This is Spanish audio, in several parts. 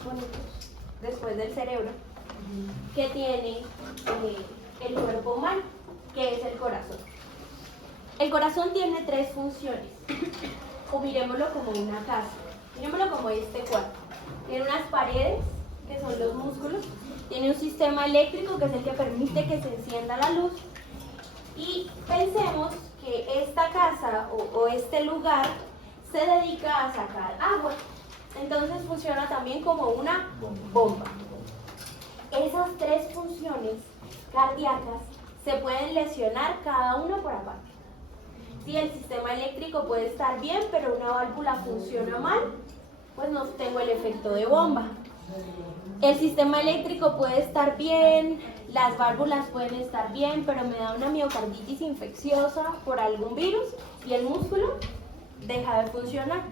más bonitos, después del cerebro, que tiene el cuerpo humano, que es el corazón. El corazón tiene 3 funciones, o miremoslo como una casa, miremoslo como este cuerpo. Tiene unas paredes, que son los músculos, tiene un sistema eléctrico, que es el que permite que se encienda la luz, y pensemos que esta casa o este lugar se dedica a sacar agua, entonces funciona también como una bomba. Esas 3 funciones cardíacas se pueden lesionar cada una por aparte. Si el sistema eléctrico puede estar bien, pero una válvula funciona mal, pues no tengo el efecto de bomba. El sistema eléctrico puede estar bien, las válvulas pueden estar bien, pero me da una miocarditis infecciosa por algún virus y el músculo deja de funcionar.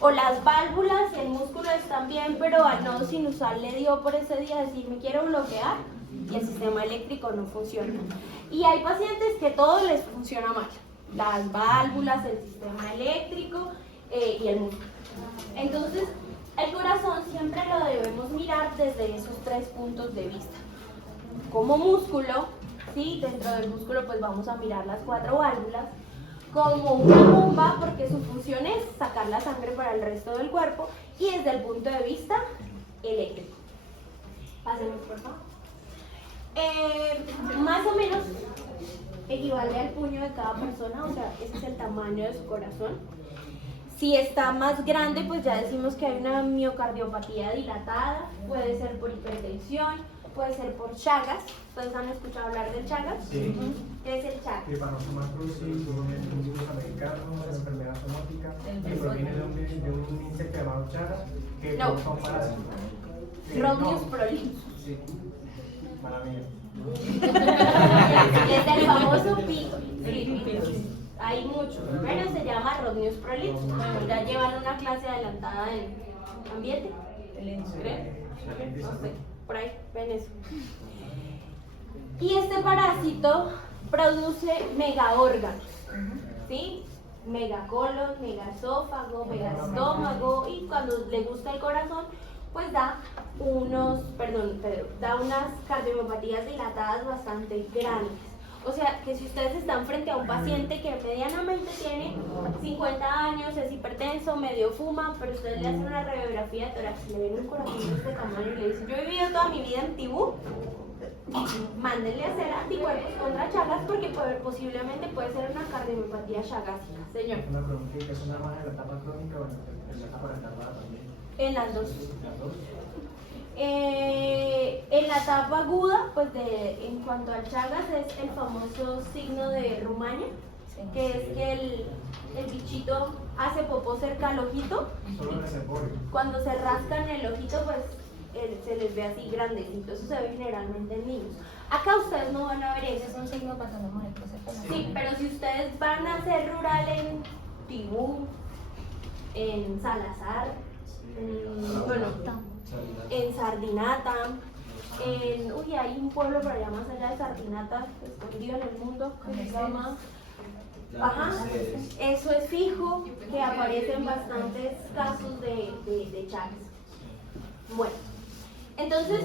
O las válvulas y el músculo están bien, pero al nodo sinusal le dio por ese día decir me quiero bloquear y el sistema eléctrico no funciona. Y hay pacientes que todo les funciona mal, las válvulas, el sistema eléctrico y el músculo. Entonces, el corazón siempre lo debemos mirar desde esos 3 puntos de vista. Como músculo, ¿sí? Dentro del músculo pues vamos a mirar las 4 válvulas. Como una bomba, porque su función es sacar la sangre para el resto del cuerpo, y desde el punto de vista eléctrico. Pasemos, por favor. Más o menos equivale al puño de cada persona, o sea, este es el tamaño de su corazón. Si está más grande, pues ya decimos que hay una miocardiopatía dilatada, puede ser por hipertensión, puede ser por Chagas. ¿Ustedes han escuchado hablar del Chagas? Sí. ¿Qué es el Chagas? Trypanosoma cruzi, un virus americano, una enfermedad somótica que proviene de un insecto llamado Chagas, que No. son parásitos. Rhodnius No. prolixus. Sí. Maravilla. Es el famoso pico. Hay muchos, pero se llama Rhodnius prolixus. Ya llevan una clase adelantada en ambiente. ¿Creen? No sé, por ahí ven eso. Y este parásito produce megaórganos, ¿sí? Megacolon, megaesófago, megaestómago, y cuando le gusta el corazón, pues da unas cardiomiopatías dilatadas bastante grandes. O sea, que si ustedes están frente a un paciente que medianamente tiene 50 años, es hipertenso, medio fuma, pero ustedes le hacen una radiografía de tórax, le ven un corazón de este tamaño y le dicen, yo he vivido toda mi vida en Tibú, mándenle a hacer anticuerpos contra Chagas porque posiblemente puede ser una cardiomiopatía chagásica. Señor. Una preguntita, ¿es una más en la etapa crónica o en la etapa retardada también? En las dos. Las dos. En la etapa aguda, pues en cuanto al Chagas, es el famoso signo de Rumania, que es que el bichito hace popó cerca al ojito. Solo en ese pobre. Cuando se rascan el ojito, pues se les ve así grandecito. Eso se ve generalmente en niños. Acá ustedes no van a ver eso. Es un signo patológico. Sí, pero si ustedes van a ser rural en Tibú, en Salazar, en Sardinata, hay un pueblo por allá más allá de Sardinata, escondido en el mundo, que se llama... Ajá, eso es fijo, que aparecen bastantes casos de Chagas. Bueno, entonces,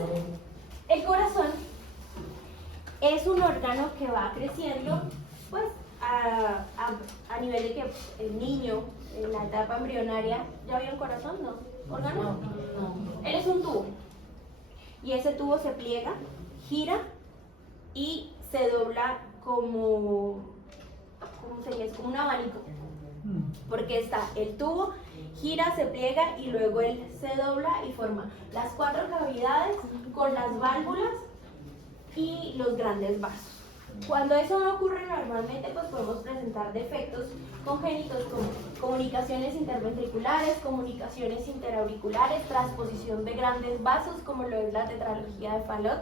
el corazón es un órgano que va creciendo, pues, a nivel de que el niño, en la etapa embrionaria, ¿ya vio un corazón? ¿No? ¿Órgano? No. Él es un tubo. Y ese tubo se pliega, gira y se dobla como... ¿Cómo sería? Es como un abanico. Porque está el tubo, gira, se pliega y luego él se dobla y forma las 4 cavidades con las válvulas y los grandes vasos. Cuando eso no ocurre normalmente, pues podemos presentar defectos congénitos como comunicaciones interventriculares, comunicaciones interauriculares, transposición de grandes vasos, como lo es la tetralogía de Fallot.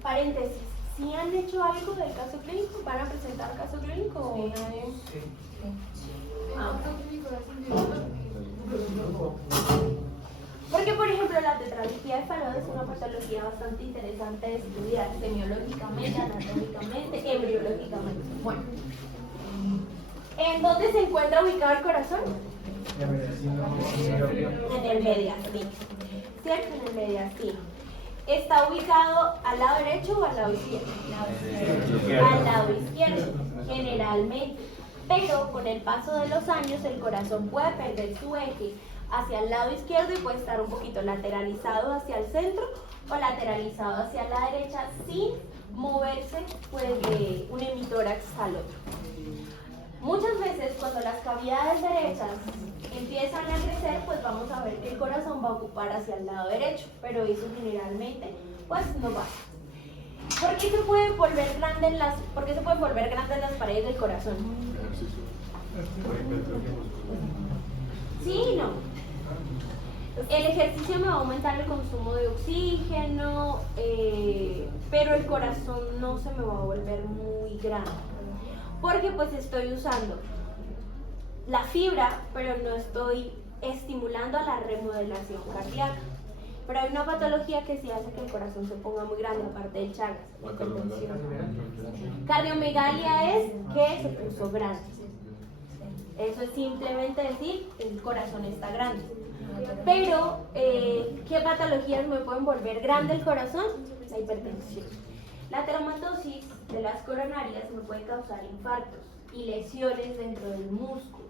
Paréntesis, ¿sí han hecho algo del caso clínico? ¿Van a presentar caso clínico o nadie? Porque, por ejemplo, la tetralogía de Fallot es una patología bastante interesante de estudiar semiológicamente, anatómicamente, embriológicamente. Bueno, ¿en dónde se encuentra ubicado el corazón? En el mediastín. ¿Cierto? En el mediastín. ¿Está ubicado al lado derecho o al lado izquierdo? Al lado izquierdo, generalmente. Pero con el paso de los años el corazón puede perder su eje hacia el lado izquierdo y puede estar un poquito lateralizado hacia el centro o lateralizado hacia la derecha sin moverse pues, de un emitórax al otro. Muchas veces cuando las cavidades derechas empiezan a crecer, pues vamos a ver que el corazón va a ocupar hacia el lado derecho, pero eso generalmente pues no va. ¿Por qué se pueden volver grandes las paredes del corazón? Sí y no. El ejercicio me va a aumentar el consumo de oxígeno, pero el corazón no se me va a volver muy grande. Porque pues estoy usando la fibra, pero no estoy estimulando a la remodelación cardíaca. Pero hay una patología que sí hace que el corazón se ponga muy grande, aparte del Chagas. Cardiomegalia es que se puso grande. Eso es simplemente decir que el corazón está grande. Pero, ¿qué patologías me pueden volver grande el corazón? La hipertensión. La ateromatosis de las coronarias me puede causar infartos y lesiones dentro del músculo.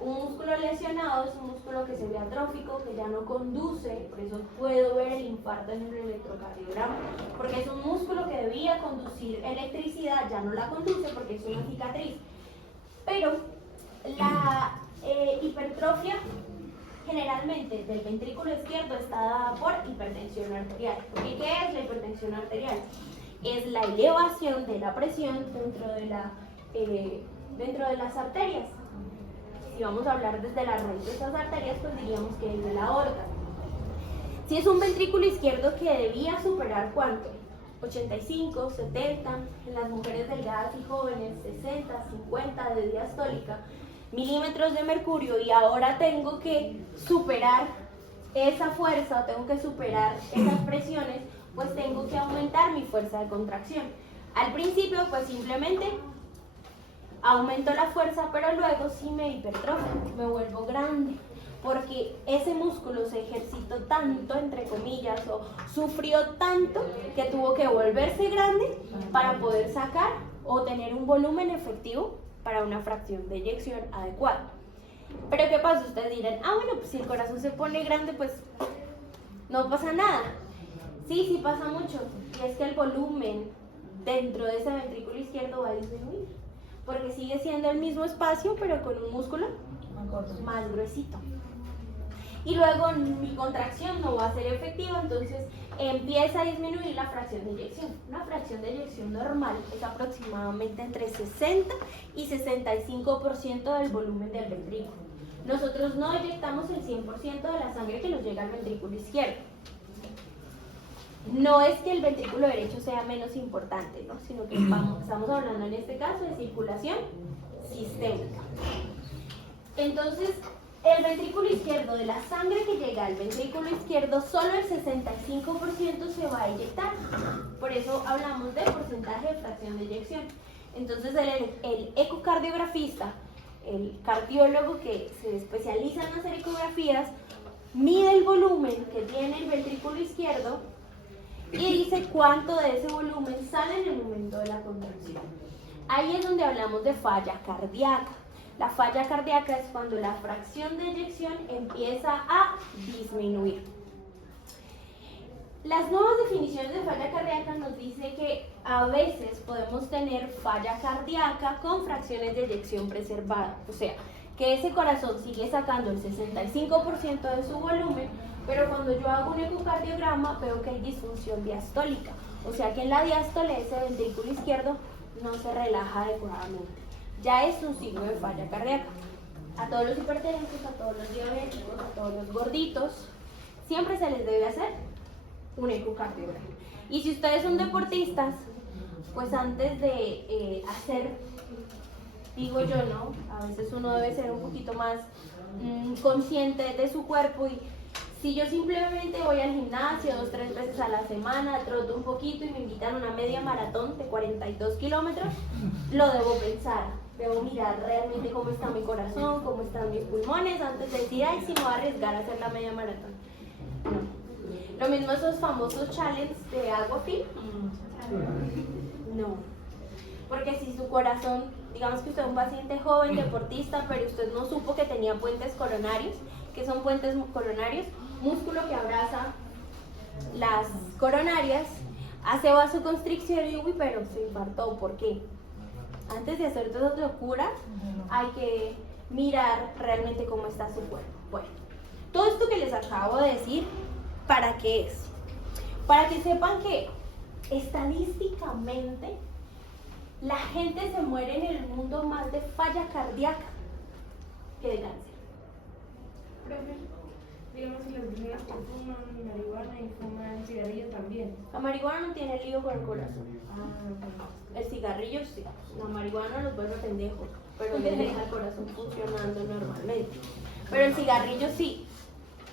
Un músculo lesionado es un músculo que se ve atrófico, que ya no conduce, por eso puedo ver el infarto en el electrocardiograma, porque es un músculo que debía conducir electricidad, ya no la conduce porque es una cicatriz. Pero la hipertrofia generalmente del ventrículo izquierdo está dada por hipertensión arterial. ¿Y qué es la hipertensión arterial? Es la elevación de la presión dentro de las arterias. Si vamos a hablar desde la raíz de estas arterias, pues diríamos que es de la aorta. Si es un ventrículo izquierdo que debía superar ¿cuánto? 85, 70, en las mujeres delgadas y jóvenes, 60, 50 de diastólica, milímetros de mercurio, y ahora tengo que superar esa fuerza, o tengo que superar esas presiones, pues tengo que aumentar mi fuerza de contracción. Al principio, pues simplemente aumento la fuerza, pero luego sí me hipertrofio, me vuelvo grande, porque ese músculo se ejercitó tanto, entre comillas, o sufrió tanto que tuvo que volverse grande para poder sacar o tener un volumen efectivo para una fracción de eyección adecuada. Pero ¿qué pasa? Ustedes dirán, bueno, pues si el corazón se pone grande, pues no pasa nada. Sí pasa mucho, y es que el volumen dentro de ese ventrículo izquierdo va a disminuir, porque sigue siendo el mismo espacio, pero con un músculo más gruesito. Y luego mi contracción no va a ser efectiva, entonces empieza a disminuir la fracción de eyección. Una fracción de eyección normal es aproximadamente entre 60 y 65% del volumen del ventrículo. Nosotros no eyectamos el 100% de la sangre que nos llega al ventrículo izquierdo. No es que el ventrículo derecho sea menos importante, ¿no? Sino que estamos hablando en este caso de circulación sistémica. Entonces, el ventrículo izquierdo, de la sangre que llega al ventrículo izquierdo, solo el 65% se va a eyectar. Por eso hablamos de porcentaje de fracción de eyección. Entonces, el ecocardiografista, el cardiólogo que se especializa en hacer ecografías, mide el volumen que tiene el ventrículo izquierdo y dice cuánto de ese volumen sale en el momento de la contracción. Ahí es donde hablamos de falla cardíaca. La falla cardíaca es cuando la fracción de eyección empieza a disminuir. Las nuevas definiciones de falla cardíaca nos dice que a veces podemos tener falla cardíaca con fracciones de eyección preservada. O sea, que ese corazón sigue sacando el 65% de su volumen, pero cuando yo hago un ecocardiograma veo que hay disfunción diastólica. O sea que en la diástole ese ventrículo izquierdo no se relaja adecuadamente. Ya es un signo de falla cardíaca. A todos los hipertensos, a todos los diabéticos, a todos los gorditos, siempre se les debe hacer un ecocardiograma. Y si ustedes son deportistas, pues antes de hacer, digo yo, ¿no? A veces uno debe ser un poquito más consciente de su cuerpo, y si yo simplemente voy al gimnasio 2 o 3 veces a la semana, troto un poquito y me invitan a una media maratón de 42 kilómetros, lo debo pensar. Debo mirar realmente cómo está mi corazón, cómo están mis pulmones, antes de decir, ay, si me voy a arriesgar a hacer la media maratón. No. Lo mismo esos famosos challenges de agua free. No. Porque si su corazón, digamos que usted es un paciente joven, deportista, pero usted no supo que tenía puentes coronarios, que son puentes coronarios, músculo que abraza las coronarias, hace vasoconstricción y uy, pero se infartó, ¿por qué? Antes de hacer todas esas locuras, hay que mirar realmente cómo está su cuerpo. Bueno, todo esto que les acabo de decir, ¿para qué es? Para que sepan que estadísticamente la gente se muere en el mundo más de falla cardíaca que de cáncer. Digamos, si las personas que fuman marihuana y fuman cigarrillo también. La marihuana no tiene lío con el corazón. Ah, El cigarrillo sí. La marihuana los vuelve pendejos, pero le deja el corazón funcionando normalmente. Pero el cigarrillo sí.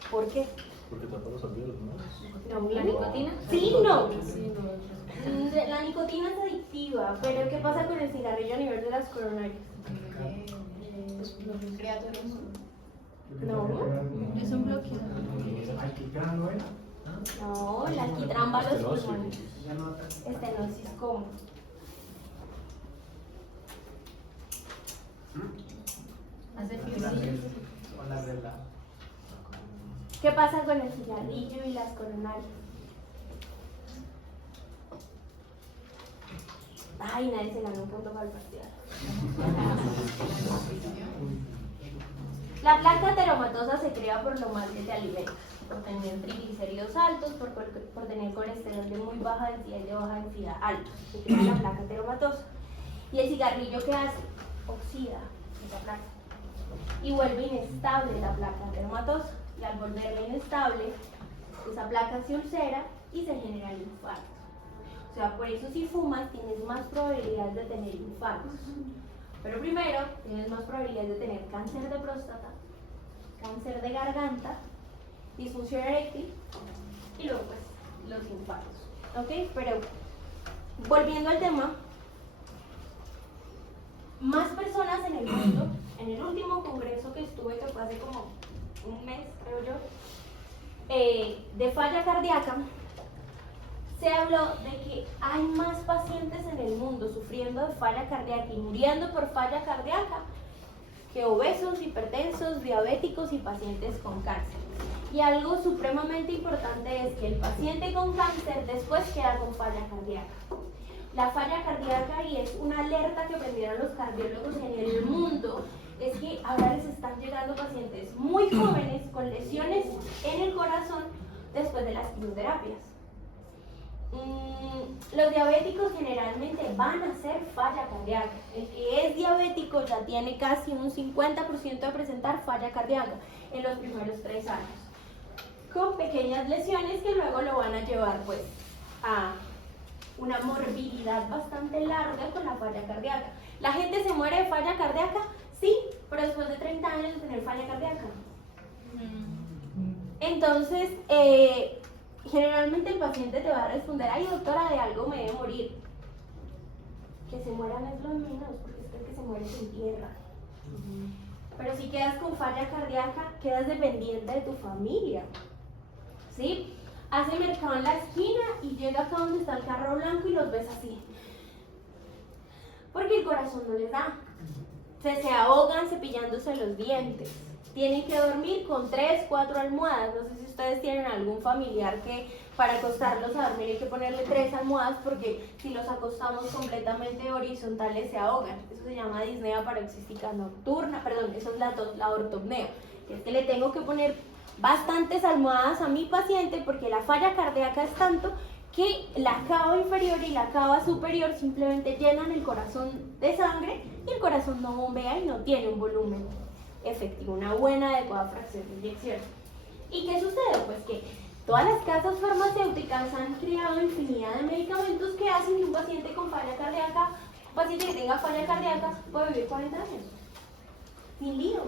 ¿Por qué? Porque tapa los alveolos, ¿no? No, ¿la nicotina? Sí, no. Sí, no. La nicotina es adictiva, pero ¿qué pasa con el cigarrillo a nivel de las coronarias? Los creatos. No. Es un bloqueo. ¿Alquitrán no era? No, el alquitrán va a los Estenosis. pulmones. Ya no. Estenosis, ¿cómo? Hace fibrosis. Con la regla. ¿Qué pasa con el cigarrillo y las coronarias? Ay, nadie se ganó un punto para el parcial. La placa ateromatosa se crea por lo mal que te alimentas, por tener triglicéridos altos, por tener colesterol de muy baja densidad y de baja densidad alto. Se crea la placa ateromatosa. ¿Y el cigarrillo qué hace? Oxida esa placa y vuelve inestable la placa ateromatosa. Y al volverla inestable, esa placa se ulcera y se genera el infarto. O sea, por eso si fumas tienes más probabilidades de tener infartos. Pero primero tienes más probabilidades de tener cáncer de próstata, cáncer de garganta, disfunción eréctil y luego pues los infartos. ¿Ok? Pero volviendo al tema, más personas en el mundo, en el último congreso que estuve, que fue hace como un mes, creo yo, de falla cardíaca, se habló de que hay más pacientes en el mundo sufriendo de falla cardíaca y muriendo por falla cardíaca que obesos, hipertensos, diabéticos y pacientes con cáncer. Y algo supremamente importante es que el paciente con cáncer después queda con falla cardíaca. La falla cardíaca, y es una alerta que prendieron los cardiólogos en el mundo, es que ahora les están llegando pacientes muy jóvenes con lesiones en el corazón después de las quimioterapias. Los diabéticos generalmente van a hacer falla cardíaca. El que es diabético ya tiene casi un 50% de presentar falla cardíaca en los primeros 3 años, con pequeñas lesiones que luego lo van a llevar pues a una morbilidad bastante larga con la falla cardíaca. ¿La gente se muere de falla cardíaca? Sí, pero después de 30 años de tener falla cardíaca. Entonces, generalmente el paciente te va a responder, ay doctora, de algo me debe morir. Que se mueran es lo de menos, porque es que el que se muere se entierra. Pero si quedas con falla cardíaca, quedas dependiente de tu familia. ¿Sí? Hace mercado en la esquina y llega acá donde está el carro blanco y los ves así. Porque el corazón no les da. Se ahogan cepillándose los dientes. Tienen que dormir con 3, 4 almohadas. No sé si ustedes tienen algún familiar que para acostarlos a dormir hay que ponerle 3 almohadas porque si los acostamos completamente horizontales se ahogan. Eso se llama disnea paroxística nocturna, perdón, eso es la ortopnea. Es que le tengo que poner bastantes almohadas a mi paciente porque la falla cardíaca es tanto que la cava inferior y la cava superior simplemente llenan el corazón de sangre y el corazón no bombea y no tiene un volumen efectivo, una buena adecuada fracción de inyección. ¿Y qué sucede? Pues que todas las casas farmacéuticas han creado infinidad de medicamentos que hacen que un paciente con falla cardíaca, un paciente que tenga falla cardíaca puede vivir 40 años sin lío,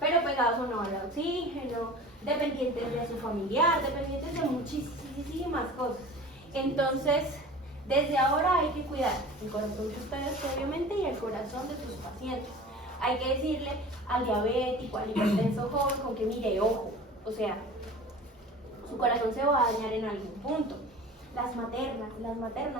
pero pegados o no al oxígeno, dependientes de su familiar, dependientes de muchísimas cosas. Entonces, Desde ahora hay que cuidar el corazón de ustedes, obviamente, y el corazón de sus pacientes. Hay que decirle al diabético, al hipertenso joven, con que mire, ojo, o sea, su corazón se va a dañar en algún punto. Las maternas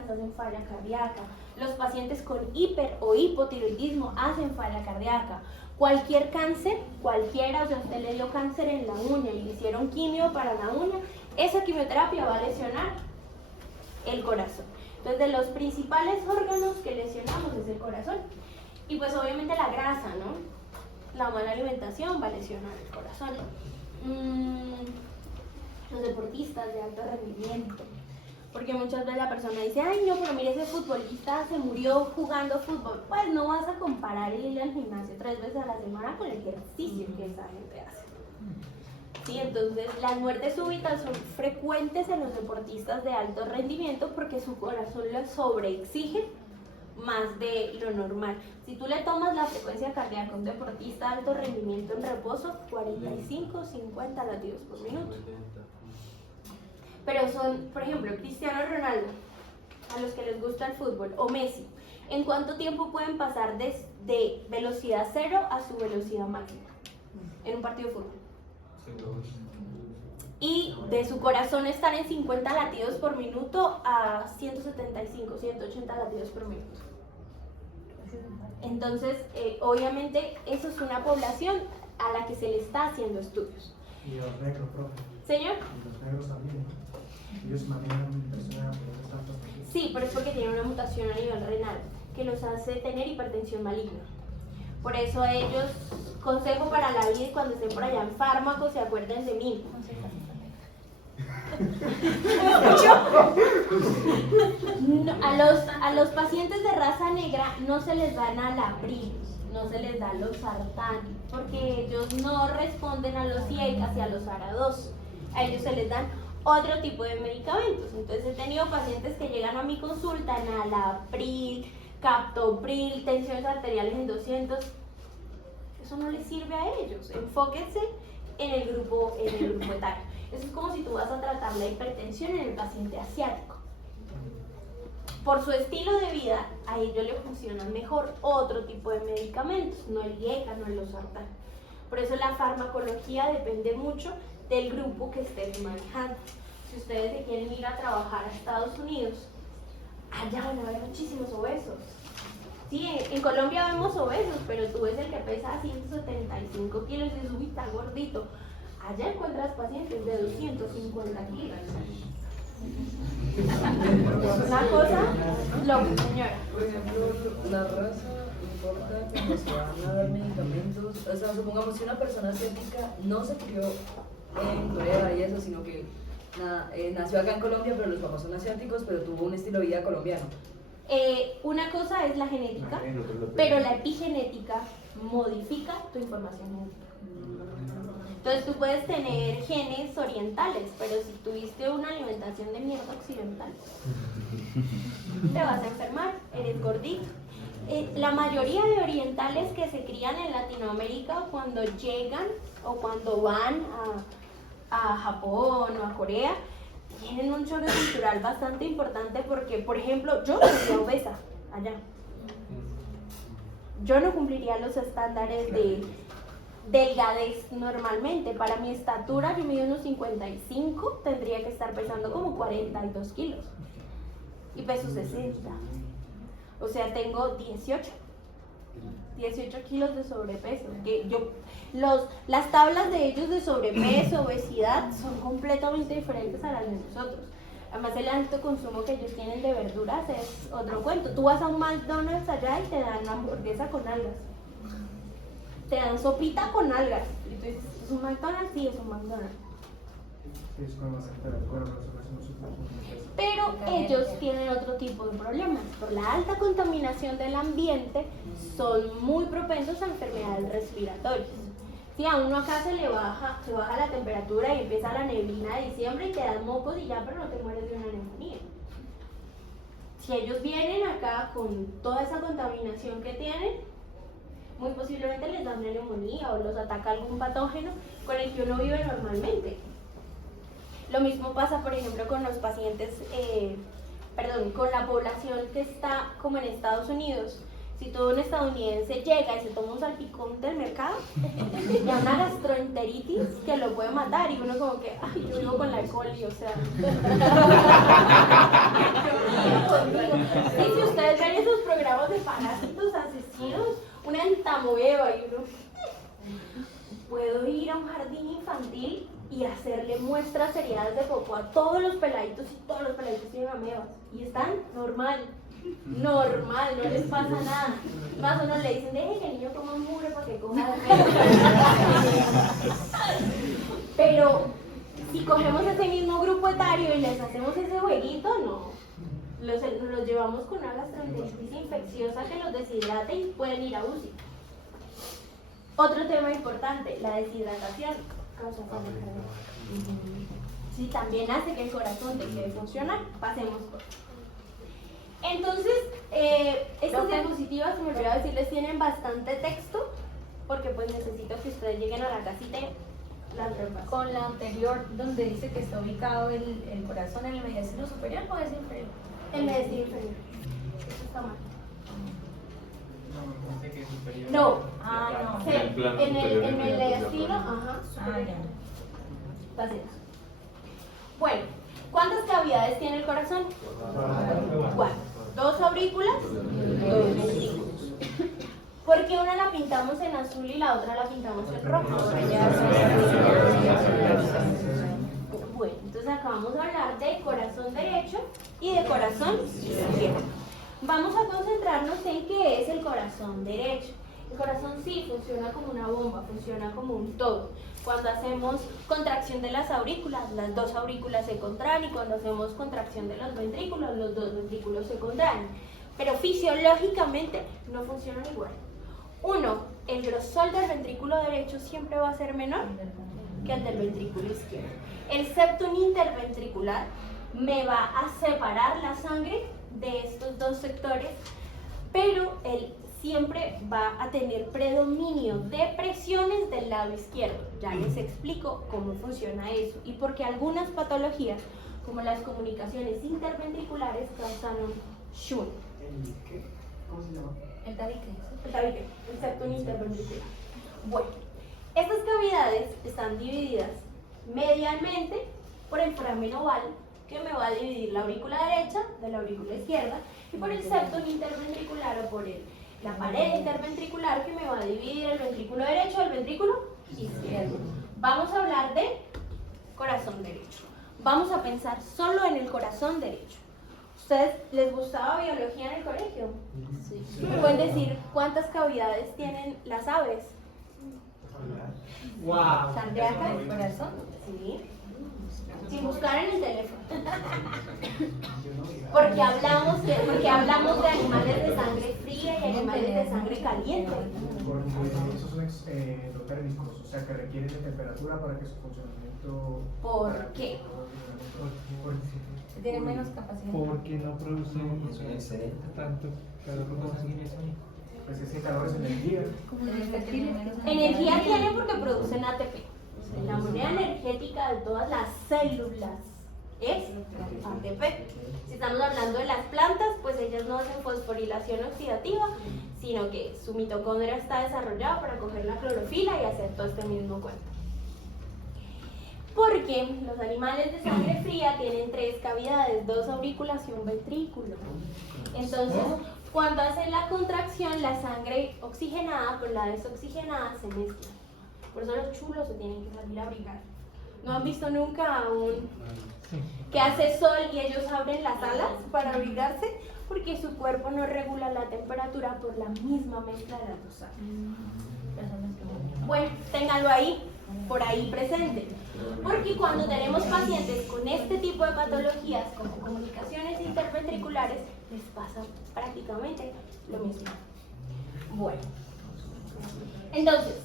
hacen falla cardíaca. Los pacientes con hiper o hipotiroidismo hacen falla cardíaca. Cualquier cáncer, cualquiera, o sea, usted le dio cáncer en la uña y le hicieron quimio para la uña, esa quimioterapia va a lesionar el corazón. Entonces, de los principales órganos que lesionamos es el corazón. Y pues obviamente la grasa, ¿no? La mala alimentación va a lesionar el corazón. Los deportistas de alto rendimiento. Porque muchas veces la persona dice, ay no, pero mire, ese futbolista se murió jugando fútbol. Pues no vas a comparar el ir al gimnasio 3 veces a la semana con el ejercicio que esa gente hace. Sí, entonces las muertes súbitas son frecuentes en los deportistas de alto rendimiento porque su corazón lo sobreexige más de lo normal. Si tú le tomas la frecuencia cardíaca a un deportista de alto rendimiento en reposo, 45, 50 latidos por minuto. Pero son, por ejemplo, Cristiano Ronaldo, a los que les gusta el fútbol, o Messi, ¿en cuánto tiempo pueden pasar de velocidad cero a su velocidad máxima en un partido de fútbol? Y de su corazón estar en 50 latidos por minuto a 175, 180 latidos por minuto. Entonces, obviamente, eso es una población a la que se le está haciendo estudios. Y los negros, profe. ¿Señor? Y los negros también, ¿no? Ellos manejan personas por los tantos. Sí, pero es porque tienen una mutación a nivel renal que los hace tener hipertensión maligna. Por eso a ellos, consejo para la vida, y cuando estén por allá en fármacos, se acuerden de mí. No, a los pacientes de raza negra no se les da nalapril, no se les da losartán, porque ellos no responden a los IECAS y a los ARA2. A ellos se les dan otro tipo de medicamentos. Entonces he tenido pacientes que llegan a mi consulta, nalapril, captopril, tensiones arteriales en 200. Eso no les sirve a ellos. Enfóquense en el grupo etario. Eso es como si tú vas a tratar la hipertensión en el paciente asiático. Por su estilo de vida, a ellos le funcionan mejor otro tipo de medicamentos, no el IECA, no el losartán. Por eso la farmacología depende mucho del grupo que estés manejando. Si ustedes se quieren ir a trabajar a Estados Unidos, allá van a haber muchísimos obesos. Sí, en Colombia vemos obesos, pero tú ves el que pesa 175 kilos y es está gordito. Allá encuentras pacientes de 250 kilos. Una cosa, loca, señora. Por ejemplo, la raza importa cuando se van a dar medicamentos. O sea, supongamos que una persona asiática no se crió en Corea y eso, sino que nació acá en Colombia, pero los papás son asiáticos, pero tuvo un estilo de vida colombiano. Una cosa es la genética, pero la epigenética modifica tu información genética. Entonces tú puedes tener genes orientales, pero si tuviste una alimentación de mierda occidental, te vas a enfermar, eres gordito. La mayoría de orientales que se crían en Latinoamérica, cuando llegan o cuando van a Japón o a Corea, tienen un choque cultural bastante importante porque, por ejemplo, yo sería obesa allá. Yo no cumpliría los estándares de delgadez normalmente. Para mi estatura, yo mido unos 55, tendría que estar pesando como 42 kilos. Y peso 60. O sea, tengo 18 kilos de sobrepeso. Las tablas de ellos de sobrepeso, obesidad, son completamente diferentes a las de nosotros. Además, el alto consumo que ellos tienen de verduras es otro cuento. Tú vas a un McDonald's allá y te dan una hamburguesa con algas. Te dan sopita con algas. Y tú dices, ¿es un McDonald's? Sí, es un McDonald's. Es con la temperatura, Pero ellos tienen otro tipo de problemas. Por la alta contaminación del ambiente, son muy propensos a enfermedades respiratorias. Si a uno acá se baja la temperatura y empieza la neblina de diciembre y te dan mocos y ya, pero no te mueres de una neumonía. Si ellos vienen acá con toda esa contaminación que tienen, muy posiblemente les da una neumonía o los ataca algún patógeno con el que uno vive normalmente. Lo mismo pasa, por ejemplo, con los pacientes con la población que está como en Estados Unidos. Si todo un estadounidense llega y se toma un salpicón del mercado, le da una gastroenteritis que lo puede matar y uno como que, ay, yo vivo con la E. coli, o sea. Y si ustedes ven esos programas de parásitos asesinos, una entamoeba y uno, puedo ir a un jardín infantil y hacerle muestras seriadas de popó a todos los peladitos y todos los peladitos tienen amebas y están normal, no les pasa nada. Más o menos le dicen, deje que el niño coma un mugre para que coja Pero si cogemos ese mismo grupo etario y les hacemos ese jueguito, no. Los llevamos con una gastroenteritis infecciosa que los deshidrate y pueden ir a UCI. Otro tema importante, la deshidratación causa falla cardíaca. Sí, también hace que el corazón deje de funcionar. Pasemos por. Entonces, estas diapositivas, se me olvidó decirles, tienen bastante texto, porque pues necesito que ustedes lleguen a la casita y las repasen. Con la anterior, donde dice que está ubicado el corazón en el mediastino superior o es inferior. El mediastino inferior. Eso está mal. No, dice que es superior. No. No. Sí, En el plano en superior, el en el mediastino, diafragma. superior. Ya. Pasemos. Bueno, ¿cuántas cavidades tiene el corazón? 4. 2 aurículas, 2 ventrículos. ¿Por qué una la pintamos en azul y la otra la pintamos en rojo? Bueno, entonces acabamos de hablar de corazón derecho y de corazón izquierdo. Vamos a concentrarnos en qué es el corazón derecho. El corazón sí funciona como una bomba, funciona como un todo. Cuando hacemos contracción de las aurículas, las 2 aurículas se contraen, y cuando hacemos contracción de los ventrículos, los 2 ventrículos se contraen. Pero fisiológicamente no funcionan igual. El grosor del ventrículo derecho siempre va a ser menor que el del ventrículo izquierdo. El septum interventricular me va a separar la sangre de estos 2 sectores, pero él siempre va a tener predominio de presiones del lado izquierdo. Ya les explico cómo funciona eso y por qué algunas patologías, como las comunicaciones interventriculares, causan un shunt. ¿Cómo se llama? El tabique. El tabique, el septum interventricular. Bueno, estas cavidades están divididas medialmente por el foramen oval, que me va a dividir la aurícula derecha de la aurícula izquierda, y por el septum interventricular o por la pared interventricular, que me va a dividir el ventrículo derecho del ventrículo izquierdo. Vamos a hablar de corazón derecho. Vamos a pensar solo en el corazón derecho. ¿Ustedes les gustaba biología en el colegio? Sí. ¿Me pueden decir cuántas cavidades tienen las aves? ¡Wow! ¿Cardíaca? ¿El corazón? Sí. Sin buscar en el teléfono. Porque hablamos de animales de sangre fría y animales de sangre caliente. Porque esos son endotérmicos, o sea que requieren de temperatura para que su funcionamiento. ¿Por qué? Tiene menos capacidad. Porque no producen tanto calor como Pues ese calor es energía. Energía tienen porque producen ATP. La moneda energética de todas las células es ATP. Si estamos hablando de las plantas, pues ellas no hacen fosforilación oxidativa, sino que su mitocondria está desarrollado para coger la clorofila y hacer todo este mismo cuento. Porque los animales de sangre fría tienen 3 cavidades, 2 aurículas y un ventrículo. Entonces, cuando hacen la contracción, la sangre oxigenada con la desoxigenada se mezclan. Por eso los chulos se tienen que salir a abrigar. ¿No han visto nunca a un que hace sol y ellos abren las alas para abrigarse? Porque su cuerpo no regula la temperatura por la misma mezcla de las 2 alas. Bueno, ténganlo ahí, por ahí presente. Porque cuando tenemos pacientes con este tipo de patologías, como comunicaciones interventriculares, les pasa prácticamente lo mismo. Bueno, entonces,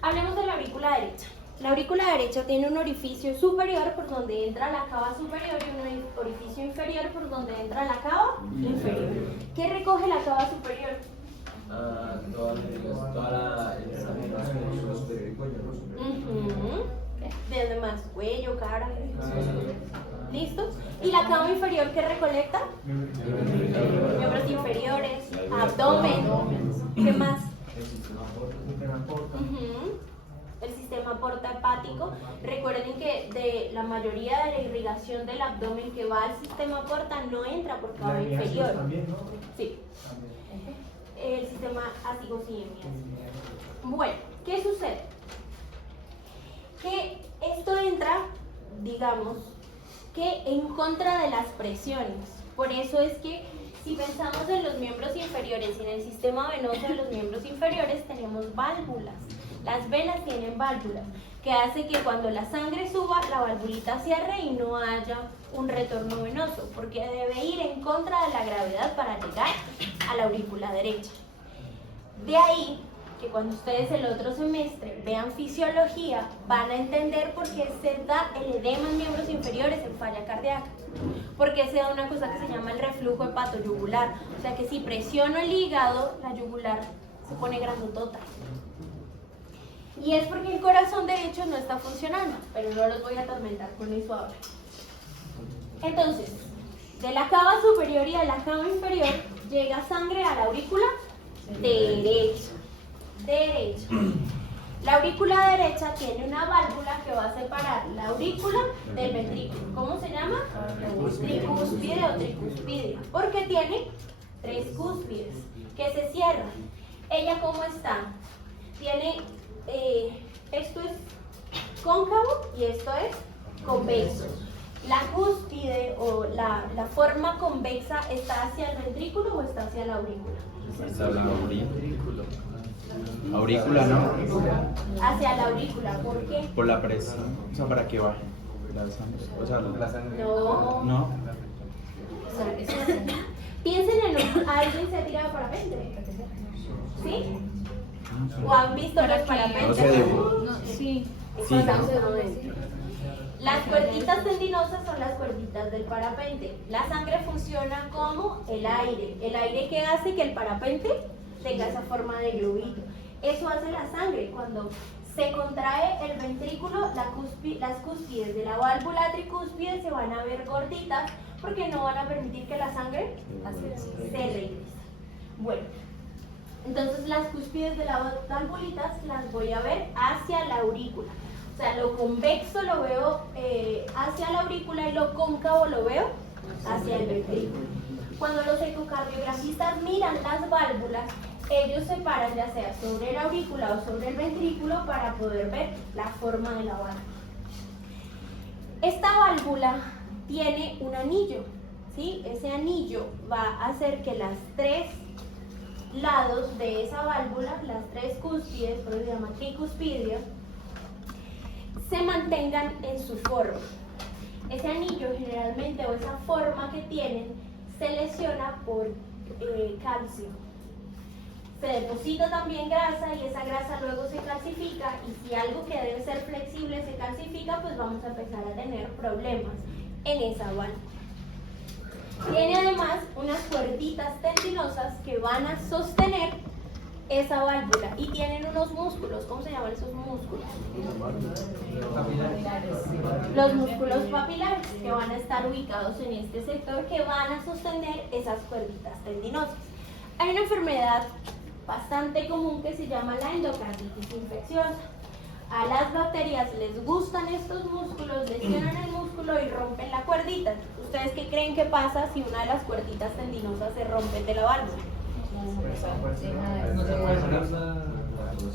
hablemos de la aurícula derecha. La aurícula derecha tiene un orificio superior por donde entra la cava superior y un orificio inferior por donde entra la cava inferior. ¿Qué recoge la cava superior? Toda la superior y cuello, ¿no? Desde más cuello, cara. ¿Listo? ¿Y la cava inferior qué recolecta? Miembros inferiores, abdomen, ¿qué más? Ujú. El sistema porta-hepático. Recuerden que de la mayoría de la irrigación del abdomen que va al sistema porta no entra por cava La miasis inferior. también, ¿no? Sí, También. el sistema ácido sí. Bueno, ¿qué sucede? Que esto entra, digamos, que en contra de las presiones. Por eso es que si pensamos en los miembros inferiores y en el sistema venoso de los miembros inferiores, tenemos válvulas. Las venas tienen válvulas, que hace que cuando la sangre suba, la valvulita cierre y no haya un retorno venoso, porque debe ir en contra de la gravedad para llegar a la aurícula derecha. De ahí que cuando ustedes el otro semestre vean fisiología, van a entender por qué se da el edema en miembros inferiores en falla cardíaca. Porque se da una cosa que se llama el reflujo hepatoyugular. O sea que si presiono el hígado, la yugular se pone grandotota. Y es porque el corazón derecho no está funcionando, pero no los voy a atormentar con eso ahora. Entonces, de la cava superior y de la cava inferior llega sangre a la aurícula derecha. La aurícula derecha tiene una válvula que va a separar la aurícula del ventrículo. ¿Cómo se llama? Tricúspide o tricuspidia. Porque tiene 3 cúspides que se cierran. ¿Ella cómo está? Tiene, esto es cóncavo y esto es convexo. La cúspide o la forma convexa está hacia el ventrículo o está hacia la aurícula. Hacia la aurícula. Aurícula, ¿no? Hacia la aurícula, ¿por qué? Por la presión. O sea, para que baje la sangre. O sea, la sangre. No. No. O sea, eso es- Piensen en alguien se ha tirado parapente. ¿Sí? ¿O han visto los No parapentes? sé de- No, sí. Eso es un momento. Las cuerditas tendinosas son las cuerditas del parapente. La sangre funciona como el aire. El aire que hace que el parapente tenga esa forma de globito. Eso hace la sangre. Cuando se contrae el ventrículo, las cúspides de la válvula tricúspide se van a ver gorditas porque no van a permitir que la sangre se regrese. Bueno, entonces las cúspides de las valvulitas las voy a ver hacia la aurícula. O sea, lo convexo lo veo hacia la aurícula y lo cóncavo lo veo hacia el ventrículo. Cuando los ecocardiografistas miran las válvulas, ellos se paran ya sea sobre la aurícula o sobre el ventrículo para poder ver la forma de la válvula. Esta válvula tiene un anillo, ¿sí? Ese anillo va a hacer que las 3 lados de esa válvula, las 3 cúspides, por eso se llama tricuspidia, se mantengan en su forma. Ese anillo generalmente o esa forma que tienen se lesiona por calcio. Se deposita también grasa y esa grasa luego se calcifica y si algo que debe ser flexible se calcifica, pues vamos a empezar a tener problemas en esa válvula. Tiene además unas cuerditas tendinosas que van a sostener esa válvula y tienen unos músculos. ¿Cómo se llaman esos músculos? Los músculos papilares que van a estar ubicados en este sector que van a sostener esas cuerditas tendinosas. Hay una enfermedad bastante común que se llama la endocarditis infecciosa. A las bacterias les gustan estos músculos, lesionan el músculo y rompen la cuerdita. ¿Ustedes qué creen que pasa si una de las cuerditas tendinosas se rompe de la válvula?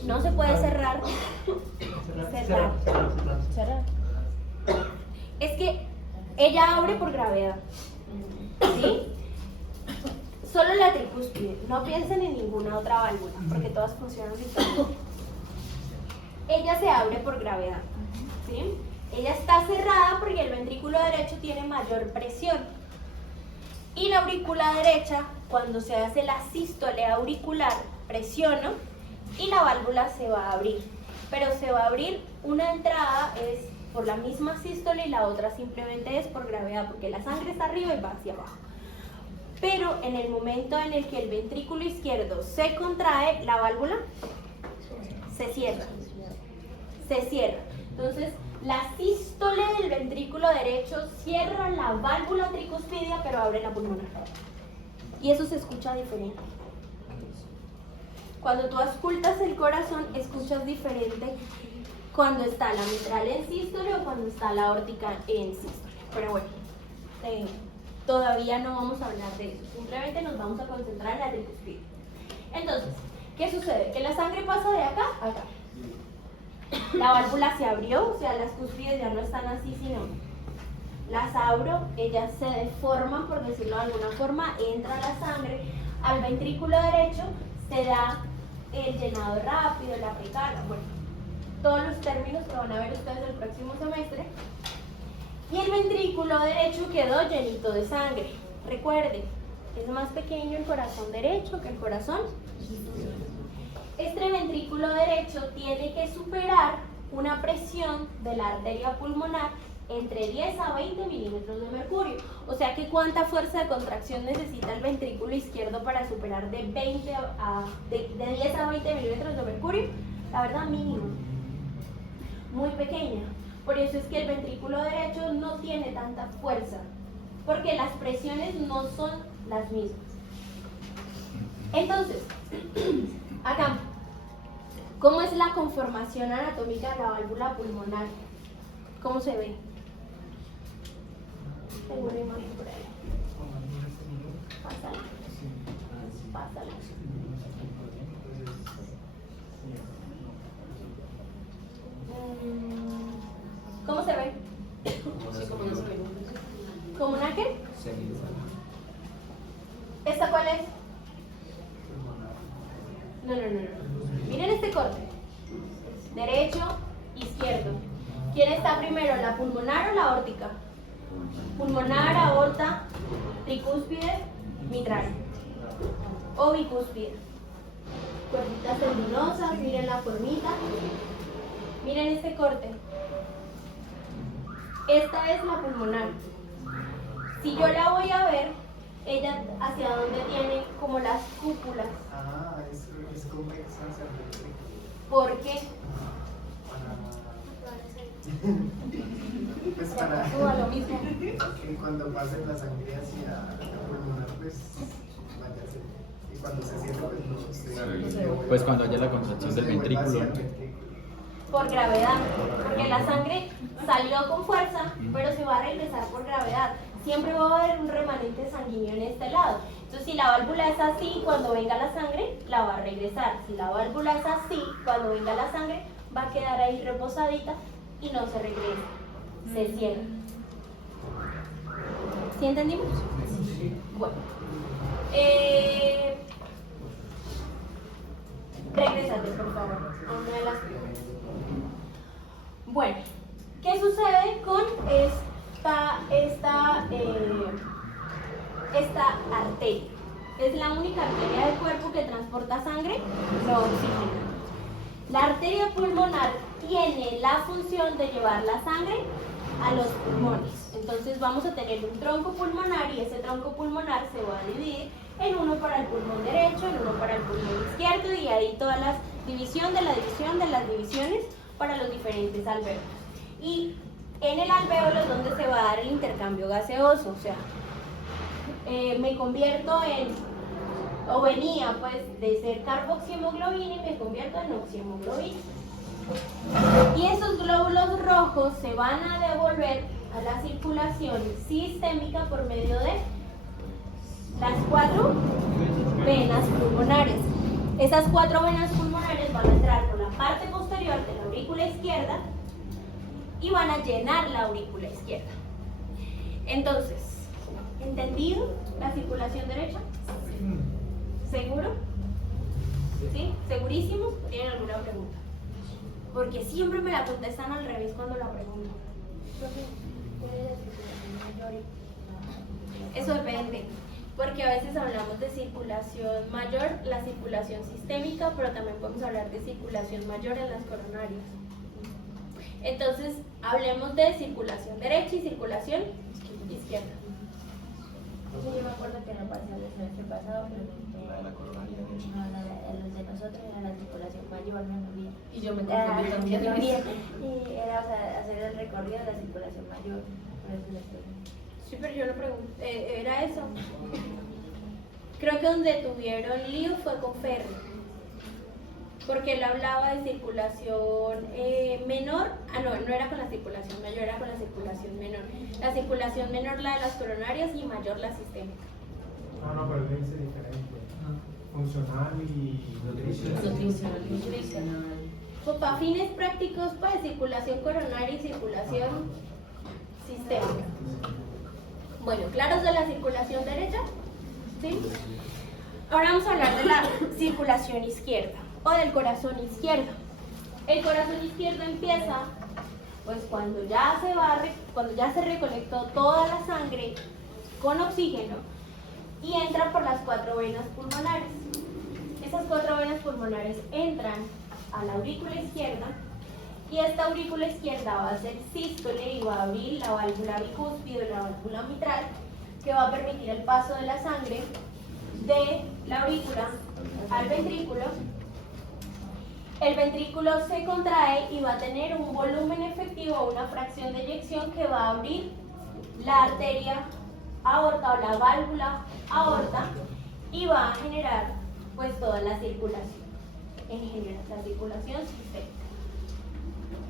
No se puede cerrar. Cerrar. Es que ella abre por gravedad. ¿Sí? Solo la tricúspide. No piensen en ninguna otra válvula, porque todas funcionan diferente. Ella se abre por gravedad. ¿Sí? Ella está cerrada porque el ventrículo derecho tiene mayor presión. Y la aurícula derecha, cuando se hace la sístole auricular, presiono y la válvula se va a abrir. Pero se va a abrir, una entrada es por la misma sístole y la otra simplemente es por gravedad, porque la sangre está arriba y va hacia abajo. Pero en el momento en el que el ventrículo izquierdo se contrae, la válvula se cierra. Se cierra. Entonces, la sístole del ventrículo derecho cierra la válvula tricúspide, pero abre la pulmonar. Y eso se escucha diferente. Cuando tú auscultas el corazón, escuchas diferente cuando está la mitral en sístole o cuando está la aórtica en sístole. Pero bueno, todavía no vamos a hablar de eso. Simplemente nos vamos a concentrar en la tricúspide. Entonces, ¿qué sucede? Que la sangre pasa de acá a acá. La válvula se abrió, o sea, las cúspides ya no están así, sino las abro, ellas se deforman, por decirlo de alguna forma, entra la sangre al ventrículo derecho, se da el llenado rápido, la precarga, bueno, todos los términos que van a ver ustedes el próximo semestre. Y el ventrículo derecho quedó llenito de sangre. Recuerden, es más pequeño el corazón derecho que el corazón. Este ventrículo derecho tiene que superar una presión de la arteria pulmonar entre 10 a 20 milímetros de mercurio. O sea que ¿cuánta fuerza de contracción necesita el ventrículo izquierdo para superar de 10 a 20 milímetros de mercurio? La verdad, mínimo. Muy pequeña. Por eso es que el ventrículo derecho no tiene tanta fuerza, porque las presiones no son las mismas. Entonces, acá, ¿cómo es la conformación anatómica de la válvula pulmonar? ¿Cómo se ve? Tengo una imagen por ahí. Pásala. Pásala. ¿Cómo se ve? ¿Como una qué? ¿Esta cuál es? No. Miren este corte. Derecho, izquierdo. ¿Quién está primero, la pulmonar o la aórtica? Pulmonar, aorta, tricúspide, mitral. O bicúspide. Cuerditas tendinosas, miren la formita. Miren este corte. Esta es la pulmonar. Si yo la voy a ver, ella hacia dónde tiene como las cúpulas. Ah, es convexa. ¿Por qué? Pues para Todo lo mismo. que cuando pase la sangre hacia la pulmonar, pues vaya a ser. Y cuando se cierra, pues no se. Pues cuando haya la contracción del ventrículo, ¿no? Por gravedad, porque la sangre salió con fuerza, pero se va a regresar por gravedad. Siempre va a haber un remanente sanguíneo en este lado. Entonces, si la válvula es así, cuando venga la sangre, la va a regresar. Si la válvula es así, cuando venga la sangre, va a quedar ahí reposadita y no se regresa, se cierra. ¿Sí entendimos? Bueno. Regrésate, por favor, a una de las preguntas. Bueno, ¿qué sucede con esta arteria? ¿Es la única arteria del cuerpo que transporta sangre? No, oxígeno. La arteria pulmonar tiene la función de llevar la sangre a los pulmones. Entonces vamos a tener un tronco pulmonar y ese tronco pulmonar se va a dividir en uno para el pulmón derecho, en uno para el pulmón izquierdo y ahí todas las división de la división de las divisiones para los diferentes alvéolos. Y en el alvéolo es donde se va a dar el intercambio gaseoso, o sea, me convierto en, o venía pues de ser carboxiemoglobina y me convierto en oxiemoglobina. Y esos glóbulos rojos se van a devolver a la circulación sistémica por medio de las 4 venas pulmonares. Esas 4 venas pulmonares van a entrar por la parte posterior de la aurícula izquierda y van a llenar la aurícula izquierda. Entonces, ¿entendido la circulación derecha? ¿Seguro? ¿Sí? ¿Segurísimos? ¿Tienen alguna pregunta? Porque siempre me la contestan al revés cuando la pregunto. Eso depende, porque a veces hablamos de circulación mayor, la circulación sistémica, pero también podemos hablar de circulación mayor en las coronarias. Entonces, hablemos de circulación derecha y circulación izquierda. Sí, yo me acuerdo que en el parcial del semestre pasado La de la coronaria derecha. no, los de nosotros era la circulación mayor, no bien. Y yo me confundí también. Yo también. Y era, o sea, hacer el recorrido de la circulación mayor. Por eso les pregunto. Sí, pero yo lo pregunté, era eso. Creo que donde tuvieron lío fue con Ferri. Porque él hablaba de circulación menor. Ah, no era con la circulación mayor, era con la circulación menor. La circulación menor, la de las coronarias, y mayor, la sistémica. No, pero él dice diferente. Funcional y Nutricional. Pues para fines prácticos, pues circulación coronaria y circulación sistémica. Bueno, ¿claros de la circulación derecha? ¿Sí? Ahora vamos a hablar de la circulación izquierda o del corazón izquierdo. El corazón izquierdo empieza pues cuando ya se recolectó toda la sangre con oxígeno y entra por las 4 venas pulmonares. Esas 4 venas pulmonares entran a la aurícula izquierda y esta aurícula izquierda va a hacer sístole y va a abrir la válvula bicúspide, la válvula mitral, que va a permitir el paso de la sangre de la aurícula al ventrículo. El ventrículo se contrae y va a tener un volumen efectivo, una fracción de eyección que va a abrir la arteria aorta o la válvula aorta y va a generar pues toda la circulación, en general la circulación sistémica.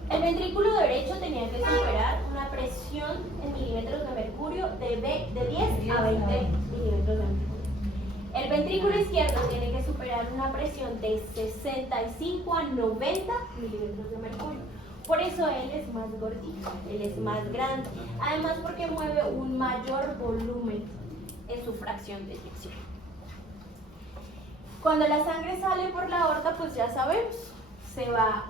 El ventrículo derecho tenía que superar una presión en milímetros de mercurio de 10 a 20 milímetros de mercurio. El ventrículo izquierdo tiene que superar una presión de 65 a 90 milímetros de mercurio. Por eso él es más gordito, él es más grande. Además porque mueve un mayor volumen en su fracción de eyección. Cuando la sangre sale por la aorta, pues ya sabemos, se va